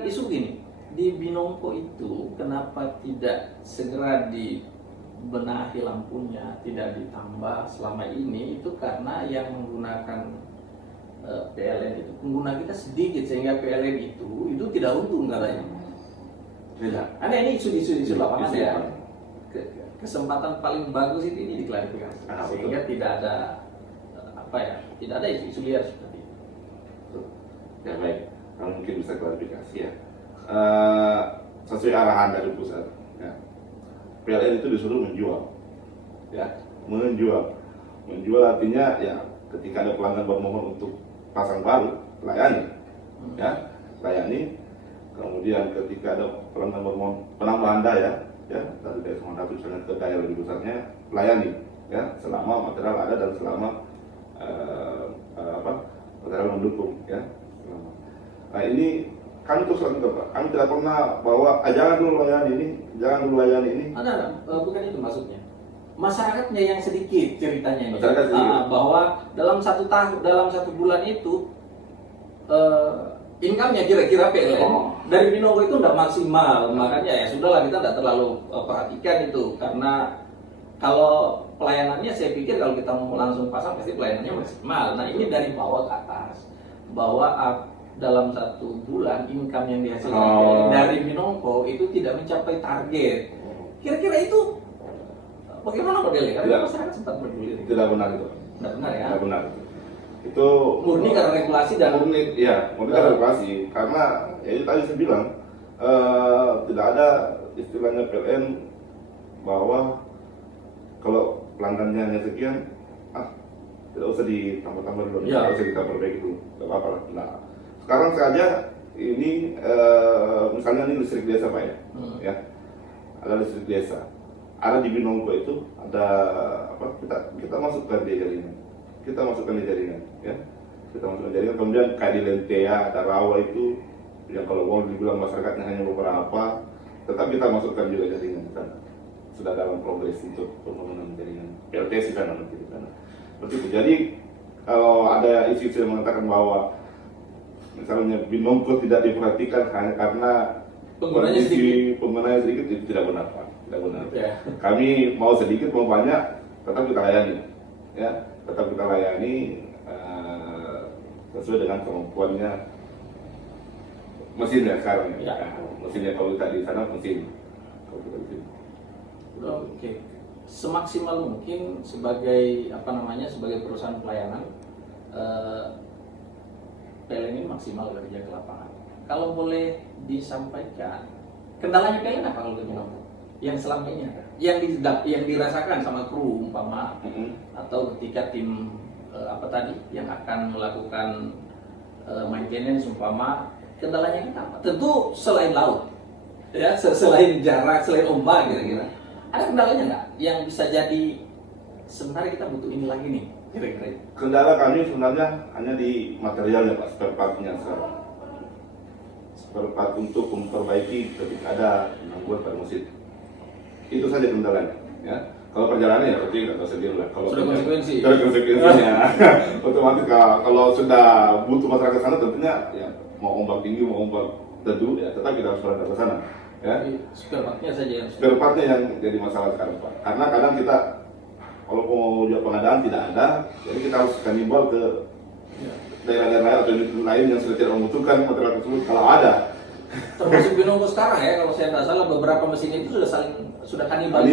isu gini, di Binongko itu kenapa tidak segera dibenahi lampunya, tidak ditambah selama ini, itu karena yang menggunakan PLN itu, pengguna kita sedikit sehingga PLN itu tidak untung katanya. Tidak. Karena ini isu-isu lapangan ya. Kesempatan paling bagus itu ini diklarifikasi, sehingga tidak ada tidak ada isu liar seperti itu. Ya baik, kalau mungkin bisa klarifikasi ya. Sesuai arahan dari pusat, ya. PLN itu disuruh menjual, ya, menjual artinya ya ketika ada pelanggan bermohon untuk pasang baru, layani, ya, layani. Kemudian ketika ada pelanggan bermohon penambahan daya, ya, dari daya 900 misalnya ke daya lebih besarnya, layani, ya, selama material ada dan selama material mendukung, ya. Nah ini kami terus lakukan Pak, kami tidak pernah bahwa jangan dulu layani ini, jangan dulu layani ini. Bukan itu maksudnya. Masyarakatnya yang sedikit ceritanya ini. Masyarakat sedikit. Bahwa dalam 1 tahun, dalam 1 bulan itu income-nya kira-kira PLN Oh. dari Binongko itu tidak maksimal, makanya ya sudahlah kita tidak terlalu perhatikan itu, karena kalau pelayanannya saya pikir kalau kita mau langsung pasang pasti pelayanannya maksimal. Nah ini dari bawah ke atas, bahwa dalam 1 bulan income yang dihasilkan PLN dari Binongko itu tidak mencapai target. Kira-kira itu bagaimana modelnya? Karena masyarakat sempat bergulir. Tidak benar itu. Tidak benar ya? Tidak benar. Itu Murni karena regulasi dan murni karena regulasi. Karena ya itu tadi saya bilang tidak ada istilahnya PLN bahwa kalau pelanggannya hanya sekian, tidak usah ditambah-tambah dulu, Ya. tidak usah kita perbaiki dulu, tidak apa-apa lah. Nah, sekarang saja ini misalnya ini listrik desa Pak ya, ada listrik desa, ada di Binongko itu ada apa? Kita masukkan di jaringan, ya, kita masukkan di jaringan. Kemudian kayak di Lentea ada rawa itu, yang kalau mau dibilang masyarakatnya hanya beberapa, tetap kita masukkan juga jaringan di sana. Sudah dalam progres untuk pembangunan jaringan PLTS di sana nanti di sana. Seperti itu. Jadi kalau ada isu-isu yang mengatakan bahwa misalnya Binongko tidak diperhatikan hanya karena penggunanya sedikit, itu tidak benar Pak, tidak benar. Ya. Kami mau sedikit mau banyak tetap kita layani, ya, tetap kita layani sesuai dengan kemampuannya mesinnya sekarang ya. Mesinnya kalau kita di sana mesin, kalau kita di sini. Oke, semaksimal mungkin sebagai sebagai perusahaan pelayanan PLN ini maksimal kerja ke lapangan. Kalau boleh disampaikan, kendalanya PLN apa kalau Binongko? Yang selama ini ada, yang dirasakan sama kru umpama atau ketika tim yang akan melakukan maintenance umpama, kendalanya kita apa? Tentu selain laut, ya, selain jarak, selain ombak kira-kira. Ada kendalanya nggak yang bisa jadi sebenarnya kita butuh ini lagi nih kira-kira? Kendala kami sebenarnya hanya di materialnya Pak, spare part-nya sekarang. Spare part untuk memperbaiki ketika ada gangguan pada mesin. Itu saja kendalanya. Ya. Kalau perjalanannya ya berarti nggak tahu sendiri lah. Kalau sudah konsekuensi. Sudah konsekuensinya. Otomatis kalau sudah butuh masyarakat sana tentunya ya mau ombak tinggi mau ombak teduh ya tetap kita harus berangkat ke sana. Ya. Spare part-nya saja yang Spare part-nya yang jadi masalah sekarang Pak. Karena kadang kita kalau mau jual pengadaan tidak ada, jadi kita harus kanibal ke daerah-daerah lain atau unit lain yang sudah tidak membutuhkan material tersebut kalau ada. Termasuk Binongko sekarang ya, kalau saya tidak salah beberapa mesin itu sudah kanibal.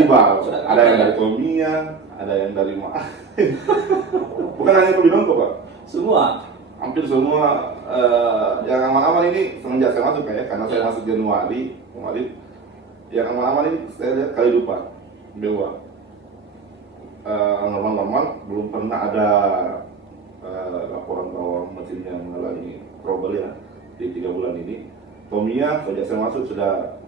Sudah Ada yang dari Tamiya, ada yang dari bukan hanya ke Binongko Pak. Semua. Hampir semua yang aman-aman ini semenjak saya masuk ya, karena saya masuk Januari kemarin, yang aman-aman ini saya lihat kali lupa Dewa. Normal-normal belum pernah ada laporan bahwa mesinnya mengalami trouble ya di 3 bulan ini. Tamiya sejak saya masuk sudah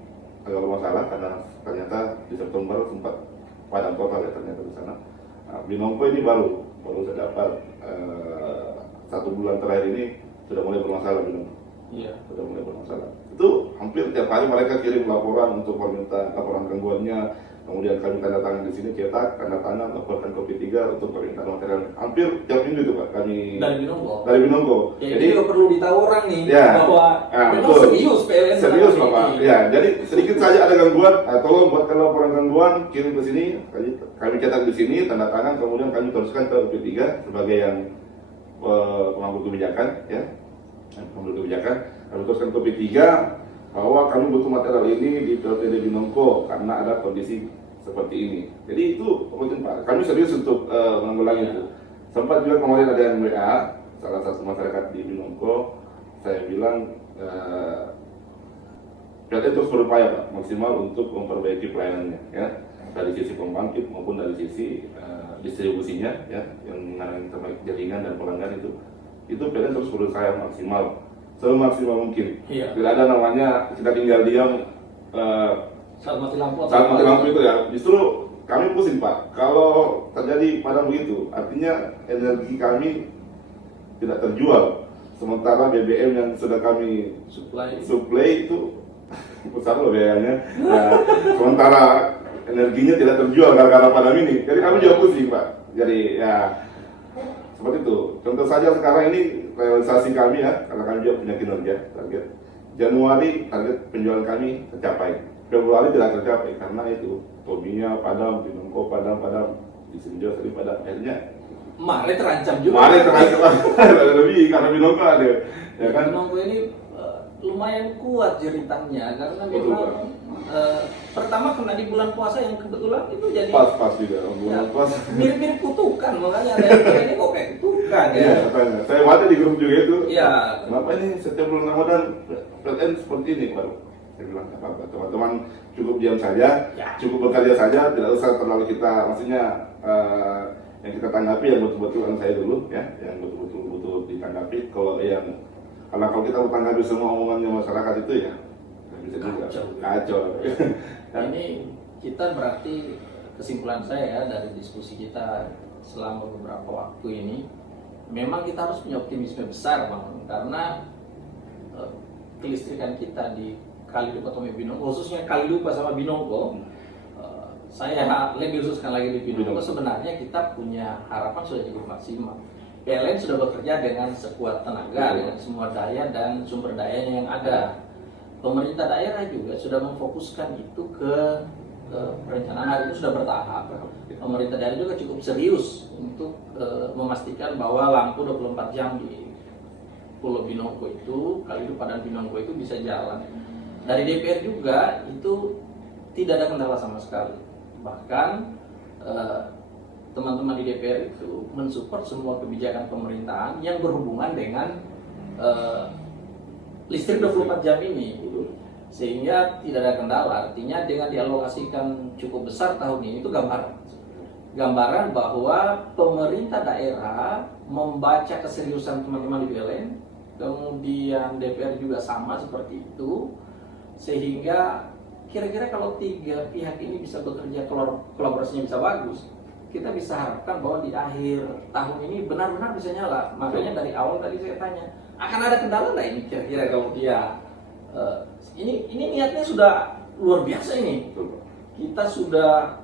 agak bermasalah karena ternyata di September sempat padam total ya ternyata di sana. Binongko ini baru saya dapat 1 bulan terakhir ini sudah mulai bermasalah Binongko. Iya. Sudah mulai bermasalah. Itu hampir tiap hari mereka kirim laporan untuk permintaan laporan gangguannya. Kemudian kami tanda tangan di sini cetak, tanda tangan, laporkan kopi 3 untuk permintaan material. Hampir tiap minggu itu Pak kami Dari Binongko. Ya, Jadi juga perlu ditahu orang nih ya, bahwa memang betul. serius PLN. Serius Bapak. Ya, jadi sedikit saja ada gangguan, tolong buatkan laporan gangguan, kirim ke sini, kami cetak di sini, tanda tangan, kemudian kami teruskan ke kopi 3 sebagai yang pengambil kebijakan, ya, pengambil kebijakan. Kami teruskan ke kopi 3 bahwa kami butuh material ini di PLTD Binongko karena ada kondisi seperti ini. Jadi itu penting Pak. Kami serius untuk menanggulangi itu. Sempat juga kemarin ada yang WA salah satu masyarakat di Binongko, saya bilang PLTD terus berupaya Pak maksimal untuk memperbaiki pelayanannya, ya, dari sisi pembangkit maupun dari sisi distribusinya, ya, yang mengenai jaringan dan pelanggan itu PLTD terus berusaha maksimal. Semaksimal mungkin. Iya. Tidak ada namanya kita tinggal diam Saat mati lampu. saat mati lampu itu ya. Justru kami pusing Pak. Kalau terjadi padam begitu, artinya energi kami tidak terjual. Sementara BBM yang sudah kami supply itu besar loh biayanya. Nah, sementara energinya tidak terjual gara-gara padam ini. Jadi kami juga pusing Pak. Jadi ya seperti itu. Contoh saja sekarang ini realisasi kami ya, karena kami juga punya kinerja target. Januari target penjualan kami tercapai, Februari tidak tercapai karena itu hobinya padam, Binongko padam, di sini juga sering padam. Akhirnya Maret terancam juga. Maret terancam lebih karena Binongko ada, ya kan? Binongko ini lumayan kuat jeritannya karena Betul, memang pertama kena di bulan puasa yang kebetulan itu jadi Pas juga bulan ya, pas. mirip-mirip kutukan, makanya ada yang bilang, ini kok kayak kutukan ya. Iya, katanya. Saya baca di grup juga itu. Iya. Kenapa ini setiap bulan Ramadan PLN seperti ini, Pak? Saya bilang nggak apa-apa, teman-teman cukup diam saja, Ya. cukup bekerja saja, tidak usah terlalu kita, maksudnya yang kita tanggapi yang betul-betul saya dulu, ya, yang betul-betul ditanggapi. Kalau kita tanggapi semua omongannya masyarakat itu ya, nggak bisa juga. Kacau. Ini kita berarti kesimpulan saya ya dari diskusi kita selama beberapa waktu ini, memang kita harus punya optimisme besar, Bang, karena kelistrikan kita di Kalidupa atau Binongko, khususnya Kalidupa sama Binongko, saya lebih khususkan lagi di Binongko, sebenarnya kita punya harapan sudah cukup maksimal. PLN sudah bekerja dengan sekuat tenaga, dengan semua daya dan sumber dayanya yang ada. Pemerintah daerah juga sudah memfokuskan itu ke perencanaan, hari itu sudah bertahap. Pemerintah daerah juga cukup serius untuk memastikan bahwa lampu 24 jam di Pulau Binongko itu, Kalidupa dan Binongko itu bisa jalan. Dari DPR juga itu tidak ada kendala sama sekali. Bahkan teman-teman di DPR itu mensupport semua kebijakan pemerintahan yang berhubungan dengan listrik 24 jam ini, sehingga tidak ada kendala. Artinya dengan dialokasikan cukup besar tahun ini, itu gambaran bahwa pemerintah daerah membaca keseriusan teman-teman di PLN, kemudian DPR juga sama seperti itu, sehingga kira-kira kalau tiga pihak ini bisa bekerja, kolaborasinya bisa bagus, kita bisa harapkan bahwa di akhir tahun ini benar-benar bisa nyala. Makanya dari awal tadi saya tanya, akan ada kendala nggak ini kira-kira kalau dia ini niatnya sudah luar biasa ini. Kita sudah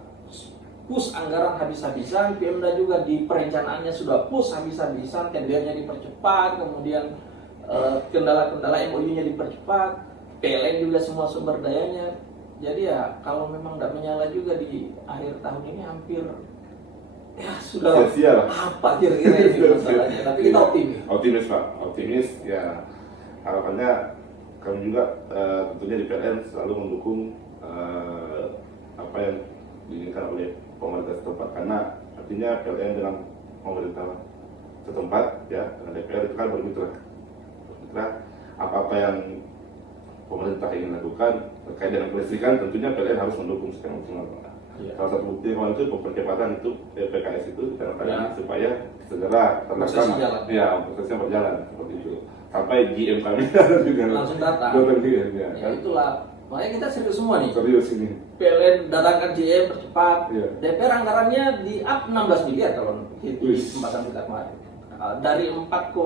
push anggaran habis-habisan, Pemda juga di perencanaannya sudah push habis-habisan, tendernya dipercepat, kemudian kendala-kendala MOU-nya dipercepat, PLN juga semua sumber dayanya. Jadi ya kalau memang tidak menyala juga di akhir tahun ini hampir ya sudah sia-sia. Apa kira-kira ini masalahnya, tapi kita Optimis Pak, optimis ya. Harapannya kami juga tentunya di PLN selalu mendukung apa yang diinginkan oleh pemerintah setempat, karena artinya PLN dengan pemerintah setempat ya, dengan DPR itu kan bermitra. Apa-apa yang pemerintah ingin lakukan terkait dengan kelistrikan, tentunya PLN harus mendukung secara maksimal. Ya. Salah satu bukti kemarin itu percepatan itu PKS itu ya, supaya segera terlaksana. Ya, prosesnya berjalan seperti itu. Sampai GM kami juga langsung datang. Ya, ya itulah, makanya kita serius semua nih. Serius ini. PLN datangkan GM percepat. Ya. DPR anggarannya di up 16 miliar kalau di kesempatan kita kemarin. Dari 4,5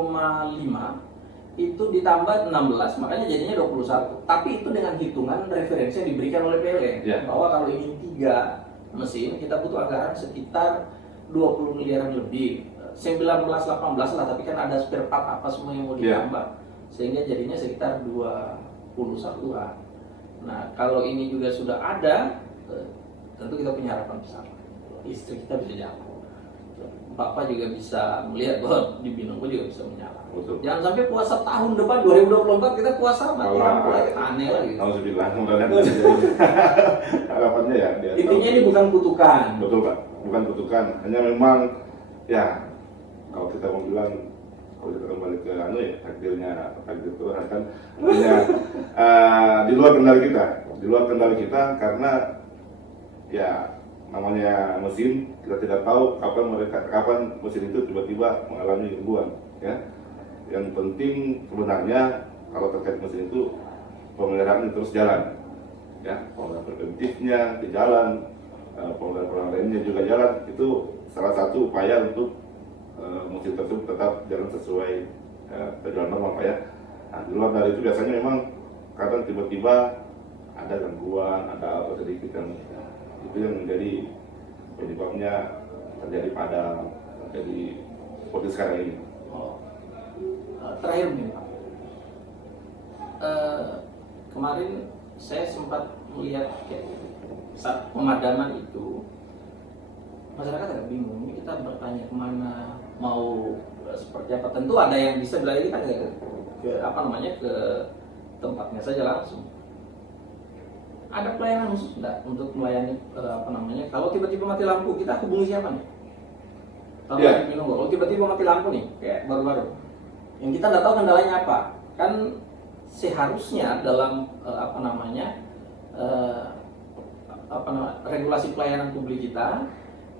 itu ditambah 16, makanya jadinya 21. Tapi itu dengan hitungan referensi yang diberikan oleh PLN, bahwa kalau ingin 3 mesin kita butuh anggaran sekitar 20 miliaran lebih, 19-18 lah, tapi kan ada spare part apa semua yang mau ditambah, sehingga jadinya sekitar 21-an. Nah kalau ini juga sudah ada, tentu kita punya harapan besar, listrik kita bisa jalan. Bapak juga bisa melihat bahwa di Binongko juga bisa menyala. Betul. Jangan sampai puasa tahun depan 2024 kita puasa mati lampu lagi, aneh lagi. Alhamdulillah, mudah-mudahan harapannya ya. Intinya ini bukan kutukan. Betul Pak, bukan kutukan. Hanya memang ya kalau kita mau bilang, kalau kita kembali ke takdir Tuhan kan, artinya di luar kendali kita, karena ya namanya mesin, kita tidak tahu kapan mesin itu tiba-tiba mengalami gangguan ya. Yang penting sebenarnya kalau terkait mesin itu pemeliharaan terus jalan ya, pemeliharaan preventifnya di jalan, pemeliharaan lainnya juga jalan. Itu salah satu upaya untuk mesin tersebut tetap jalan sesuai perjalanan normal Pak ya. Nah, di luar dari itu biasanya memang kadang tiba-tiba ada gangguan, ada apa sedikit yang itu yang menjadi penyebabnya terjadi padam, terjadi seperti sekarang ini. Oh. Terakhir nih Pak, kemarin saya sempat melihat kayak saat pemadaman itu masyarakat agak bingung, ini kita bertanya kemana, mau seperti apa. Tentu ada yang bisa bilang ini kan ke tempatnya saja langsung. Ada pelayanan khusus enggak untuk melayani kalau tiba-tiba mati lampu, kita hubungi siapa nih? Kalau Yeah. di Binonggo, kalau tiba-tiba mati lampu nih, kayak baru-baru, yang kita nggak tahu kendalanya apa, kan seharusnya dalam regulasi pelayanan publik kita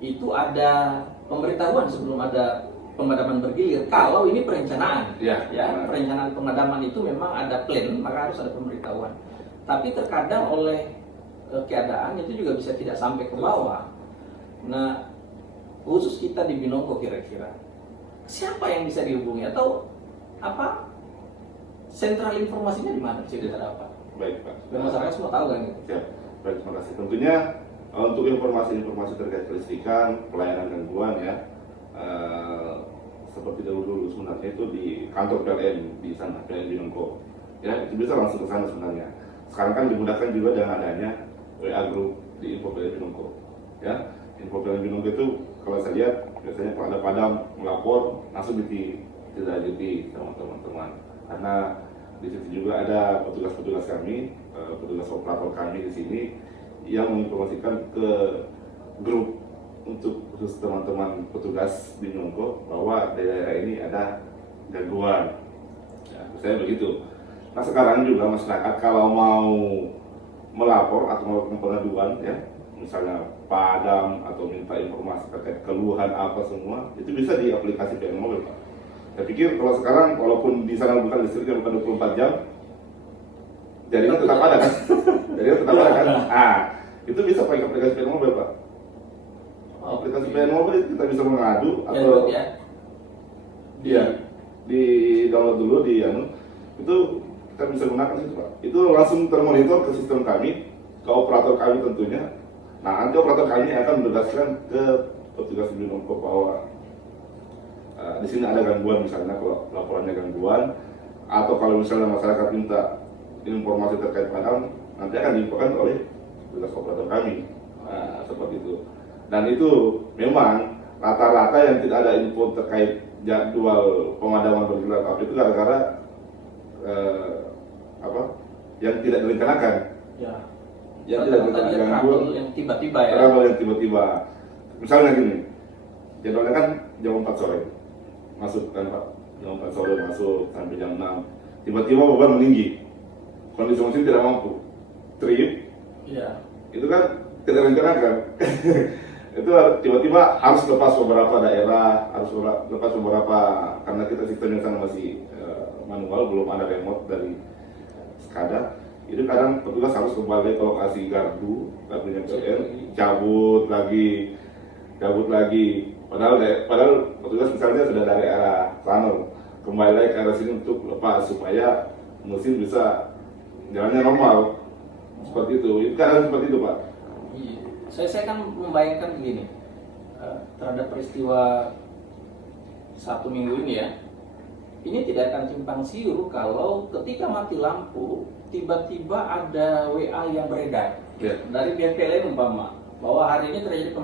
itu ada pemberitahuan sebelum ada pemadaman bergilir. Kalau ini perencanaan, Ya. perencanaan pemadaman itu memang ada plan, maka harus ada pemberitahuan. Tapi terkadang oleh keadaan itu juga bisa tidak sampai ke bawah. Nah, khusus kita di Binonggo kira-kira siapa yang bisa dihubungi atau apa? Sentral informasinya di mana bisa kita dapat? Baik Pak. Biar masyarakat semua tahu kan gitu. Siap. Baik, terima kasih. Tentunya untuk informasi-informasi terkait kelistrikan, pelayanan gangguan ya, seperti dulu sebenarnya itu di kantor PLN di sana, PLN Binonggo. Ya, itu bisa langsung ke sana sebenarnya. Sekarang kan dimudahkan juga dengan adanya WA group di Info PLN Binonggo. Ya, Info PLN Binonggo itu kalau saya lihat biasanya kalau ada padam melapor langsung ditindaklanjuti sama teman-teman. Karena di situ juga ada petugas-petugas kami, petugas operator kami di sini yang menginformasikan ke grup untuk khusus teman-teman petugas di Binonggo bahwa di daerah ini ada gangguan. Ya, saya begitu. Nah sekarang juga masyarakat kalau mau melapor atau melakukan pengaduan ya, misalnya padam atau minta informasi terkait keluhan apa semua, itu bisa di aplikasi PLN Mobile Pak. Saya pikir kalau sekarang walaupun di sana bukan listriknya bukan 24 jam, jaringan tetap ada kan? Jaringan tetap ada kan? Ah, itu bisa pakai aplikasi PLN Mobile Pak. Aplikasi PLN Mobile kita bisa mengadu atau di download dulu di itu kita bisa gunakan situ Pak. Itu langsung termonitor ke sistem kami, ke operator kami tentunya. Nah nanti operator kami akan menugaskan ke petugas di Binonggo bahwa di sini ada gangguan, misalnya kalau laporannya gangguan atau kalau misalnya masyarakat minta informasi terkait padam, nanti akan diinfokan oleh petugas operator kami. Nah, seperti itu. Dan itu memang rata-rata yang tidak ada info terkait jadwal pemadaman bergerak api itu gara-gara yang tidak direncanakan. Ya. Yang tidak direncanakan gangguan yang tiba-tiba ya. Yang tiba-tiba. Misalnya gini, jadwalnya kan jam 4 sore masuk kan Pak, jam 4 sore masuk sampai jam 6. Tiba-tiba beban meninggi, kondisi mesin tidak mampu, trip. Iya. Itu kan tidak direncanakan. Itu tiba-tiba harus lepas beberapa daerah, harus lepas beberapa karena kita sistemnya sana masih manual, belum ada remote dari SCADA. Itu kadang petugas harus kembali ke lokasi gardunya PLN, cabut lagi. Padahal petugas misalnya sudah dari arah tunnel kembali lagi ke arah sini untuk lepas supaya mesin bisa jalannya normal. Seperti itu. Itu kadang seperti itu Pak. Iya. Saya kan membayangkan begini, terhadap peristiwa 1 minggu ini ya, ini tidak akan simpang siur kalau ketika mati lampu tiba-tiba ada WA yang beredar dari pihak PLN umpama bahwa hari ini terjadi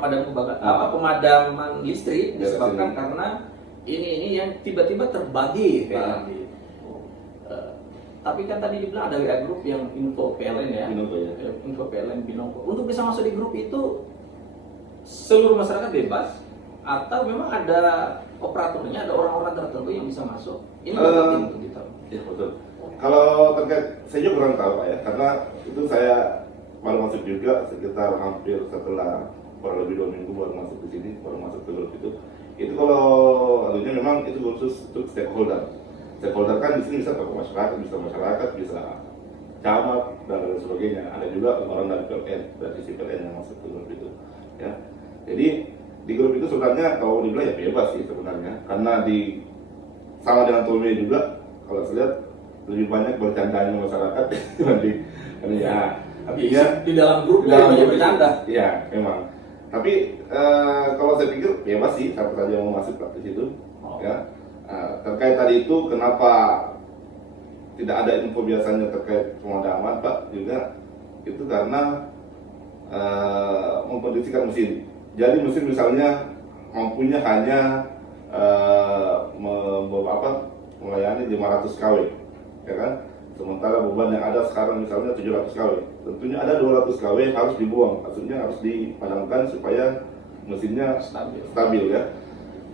pemadaman listrik disebabkan karena ini yang tiba-tiba terbagi Pak. Tapi kan tadi dibilang ada WA group yang info PLN ya, info PLN Binonggo. Untuk bisa masuk di grup itu seluruh masyarakat bebas atau memang ada operatornya, ada orang-orang tertentu yang bisa masuk? Ini penting untuk ditahu. Ya betul. Kalau terkait saya juga kurang tahu Pak ya, karena itu saya baru masuk juga sekitar hampir setelah kurang lebih 2 minggu baru masuk di sini, baru masuk ke grup itu. Itu kalau adunya memang itu khusus untuk stakeholder. Stakeholder kan di sini bisa tokoh masyarakat, bisa camat dan lain sebagainya. Ada juga orang dari PLN, dari sisi PLN yang masuk ke grup itu. Ya, jadi di grup itu sebenarnya kalau dibilang ya bebas sih sebenarnya, karena di sama dengan Tolme juga kalau saya lihat lebih banyak bercandanya masyarakat dibanding ya. Artinya di dalam grup banyak bercanda. Iya, memang. Tapi kalau saya pikir bebas sih, siapa saja mau masuk di situ. Oh. Ya, tadi itu kenapa tidak ada info biasanya terkait pemadaman Pak juga itu karena mengkondisikan mesin. Jadi mesin misalnya mampunya hanya melayani 500 kW, ya kan? Sementara beban yang ada sekarang misalnya 700 kW, tentunya ada 200 kW harus dibuang, maksudnya harus dipadamkan supaya mesinnya stabil ya.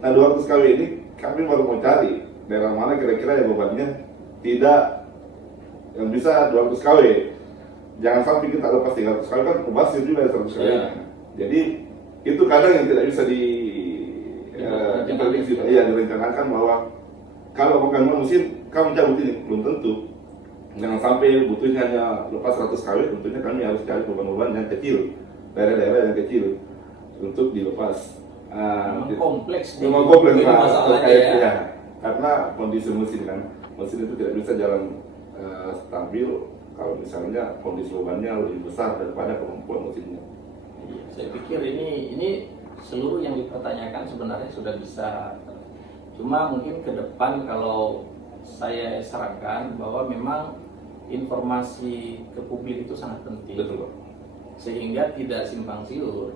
Nah 200 kW ini kami baru mau cari daerah mana kira-kira yang bebannya tidak yang bisa 200 kW. Jangan sampai kita lepas 300 kW kan kebasir juga 100 kW. Jadi itu kadang yang tidak bisa diprediksi, direncanakan bahwa kalau bukan mesin kamu cabut ini belum tentu. Jangan sampai butuhnya hanya lepas 100 kW, tentunya kami harus cari beban-beban yang kecil, daerah-daerah yang kecil untuk dilepas. Kompleks masalahnya ya. Karena kondisi mesin kan, mesin itu tidak bisa jalan stabil kalau misalnya kondisi bebannya lebih besar daripada kemampuan mesinnya. Saya pikir ini seluruh yang dipertanyakan sebenarnya sudah bisa. Cuma mungkin ke depan kalau saya sarankan bahwa memang informasi ke publik itu sangat penting. Betul, Pak. Sehingga tidak simpang siur.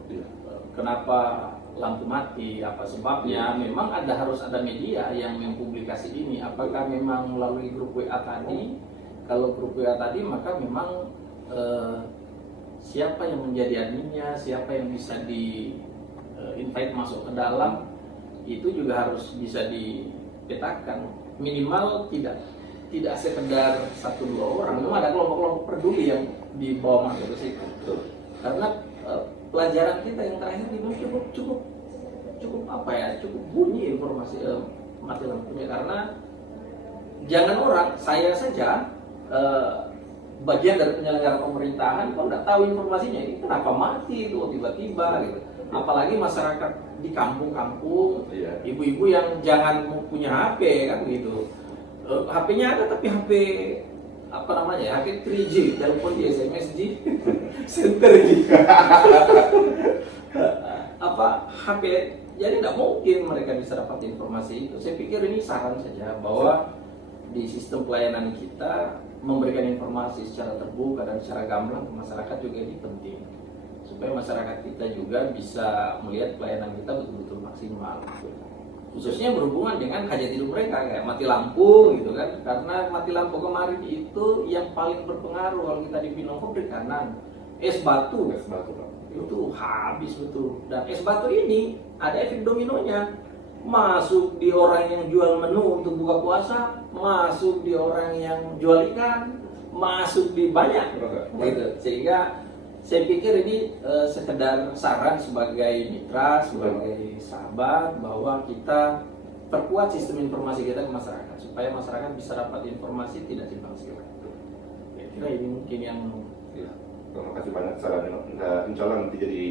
Kenapa lampu mati, apa sebabnya? Memang harus ada media yang mempublikasi ini. Apakah memang melalui grup WA tadi? Kalau grup WA tadi maka memang siapa yang menjadi adminnya, siapa yang bisa di invite masuk ke dalam, itu juga harus bisa dipetakan. Minimal tidak sekedar 1-2 orang, memang ada kelompok-kelompok peduli yang dibawa masuk ke situ. Karena pelajaran kita yang terakhir itu cukup apa ya, cukup bunyi informasi mati lampunya. Karena jangan orang, saya saja bagian dari penyelenggara pemerintahan kalau nggak tahu informasinya ini kenapa mati itu tiba-tiba gitu. Apalagi masyarakat di kampung-kampung, ibu-ibu yang jangan punya HP kan gitu. HP-nya ada tapi HP apa namanya, HP 3G, telepon di SMS di center gitu. Apa HP, jadi tidak mungkin mereka bisa dapat informasi itu. Saya pikir ini saran saja bahwa di sistem pelayanan kita memberikan informasi secara terbuka dan secara gamblang ke masyarakat juga ini penting, supaya masyarakat kita juga bisa melihat pelayanan kita betul-betul maksimal, khususnya berhubungan dengan hajat hidup mereka kayak mati lampu gitu kan. Karena mati lampu kemarin itu yang paling berpengaruh kalau kita di Binongko perikanan, es batu itu habis betul. Dan es batu ini ada efek dominonya, masuk di orang yang jual menu untuk buka puasa, masuk di orang yang jual ikan, masuk di banyak gitu. Sehingga saya pikir ini sekedar saran sebagai mitra, sebagai sahabat, bahwa kita perkuat sistem informasi kita ke masyarakat supaya masyarakat bisa dapat informasi tidak simpang siur. Kira ini mungkin yang terima kasih banyak sarannya. Insya Allah nanti jadi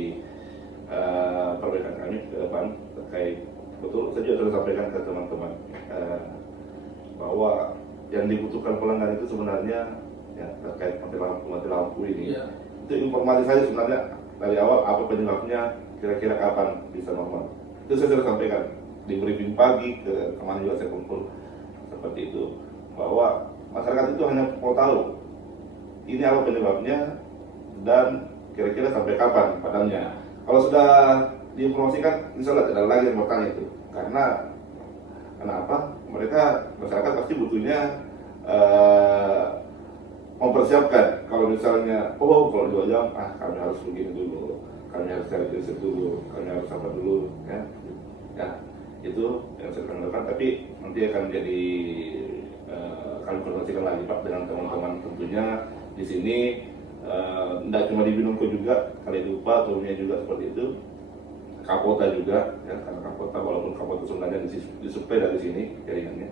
perbaikan kami ke depan terkait. Betul, saya juga sudah sampaikan ke teman-teman bahwa yang dibutuhkan pelanggan itu sebenarnya ya, terkait mati lampu ini. Itu informasi saya sebenarnya dari awal apa penyebabnya, kira-kira kapan bisa normal. Itu saya sudah sampaikan di briefing pagi ke kemarin juga saya kumpul seperti itu, bahwa masyarakat itu hanya mau tahu ini apa penyebabnya dan kira-kira sampai kapan padamnya. Kalau sudah diinformasikan, insya Allah tidak ada lagi yang bertanya itu. Karena kenapa? Mereka masyarakat pasti butuhnya mempersiapkan. Kalau misalnya, kalau 2 jam, kami harus begini dulu, kami harus cari riset dulu, kami harus apa dulu, ya. Itu yang saya lakukan. Tapi nanti akan jadi kami koordinasikan lagi Pak dengan teman-teman tentunya di sini. Tidak cuma di Binongko juga, kali lupa turunnya juga seperti itu. Kapota juga, ya, karena Kapota walaupun Kapota sebenarnya disuplai dari sini jaringannya,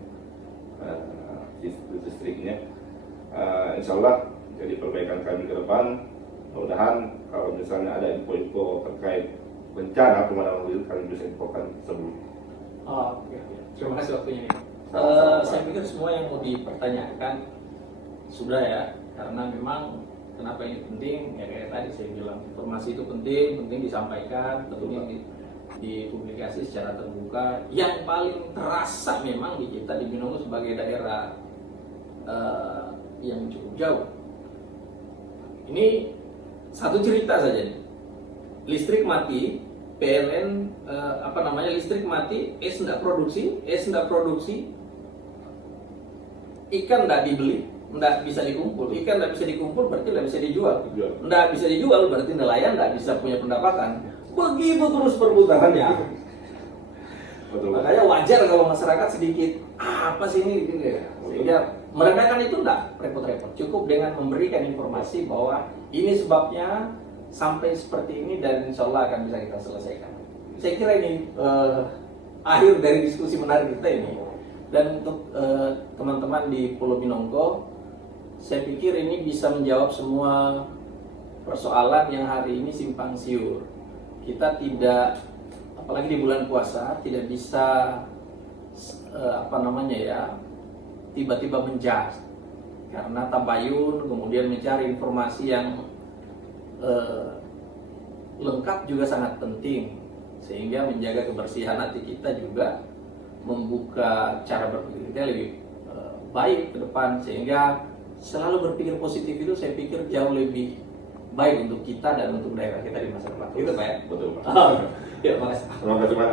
listriknya. Insya Allah jadi perbaikan kami ke depan. Mudah-mudahan kalau misalnya ada info-info terkait bencana pemadaman listrik kami bisa infokan sebelum. Oke. Terima kasih waktunya. Saya pikir semua yang mau dipertanyakan sudah ya, karena memang kenapa ini penting, ya kayak tadi saya bilang informasi itu penting disampaikan, penting dipublikasi secara terbuka. Yang paling terasa memang di kita di Binongo sebagai daerah yang cukup jauh. Ini satu cerita saja nih. Listrik mati, PLN listrik mati, es nggak produksi, ikan nggak dibeli, nggak bisa dikumpul. Ikan nggak bisa dikumpul berarti nggak bisa dijual. Nggak bisa dijual berarti nelayan nggak bisa punya pendapatan. Begitu terus perputarannya. Betul. Makanya wajar kalau masyarakat sedikit apa sih ini gitu ya. Sehingga merendahkan itu enggak repot-repot. Cukup dengan memberikan informasi bahwa ini sebabnya sampai seperti ini dan insya Allah akan bisa kita selesaikan. Saya kira ini akhir dari diskusi menarik kita ini. Dan untuk teman-teman di Pulau Binongko, saya pikir ini bisa menjawab semua persoalan yang hari ini simpang siur. Kita tidak, apalagi di bulan puasa, tidak bisa tiba-tiba menjas karena tabayun, kemudian mencari informasi yang lengkap juga sangat penting, sehingga menjaga kebersihan hati kita juga membuka cara berpikir kita lebih baik ke depan, sehingga selalu berpikir positif itu saya pikir jauh lebih baik untuk kita dan untuk daerah kita di masa depan. Itu Pak ya? Betul Pak. Ya, makasih. Terima kasih Pak.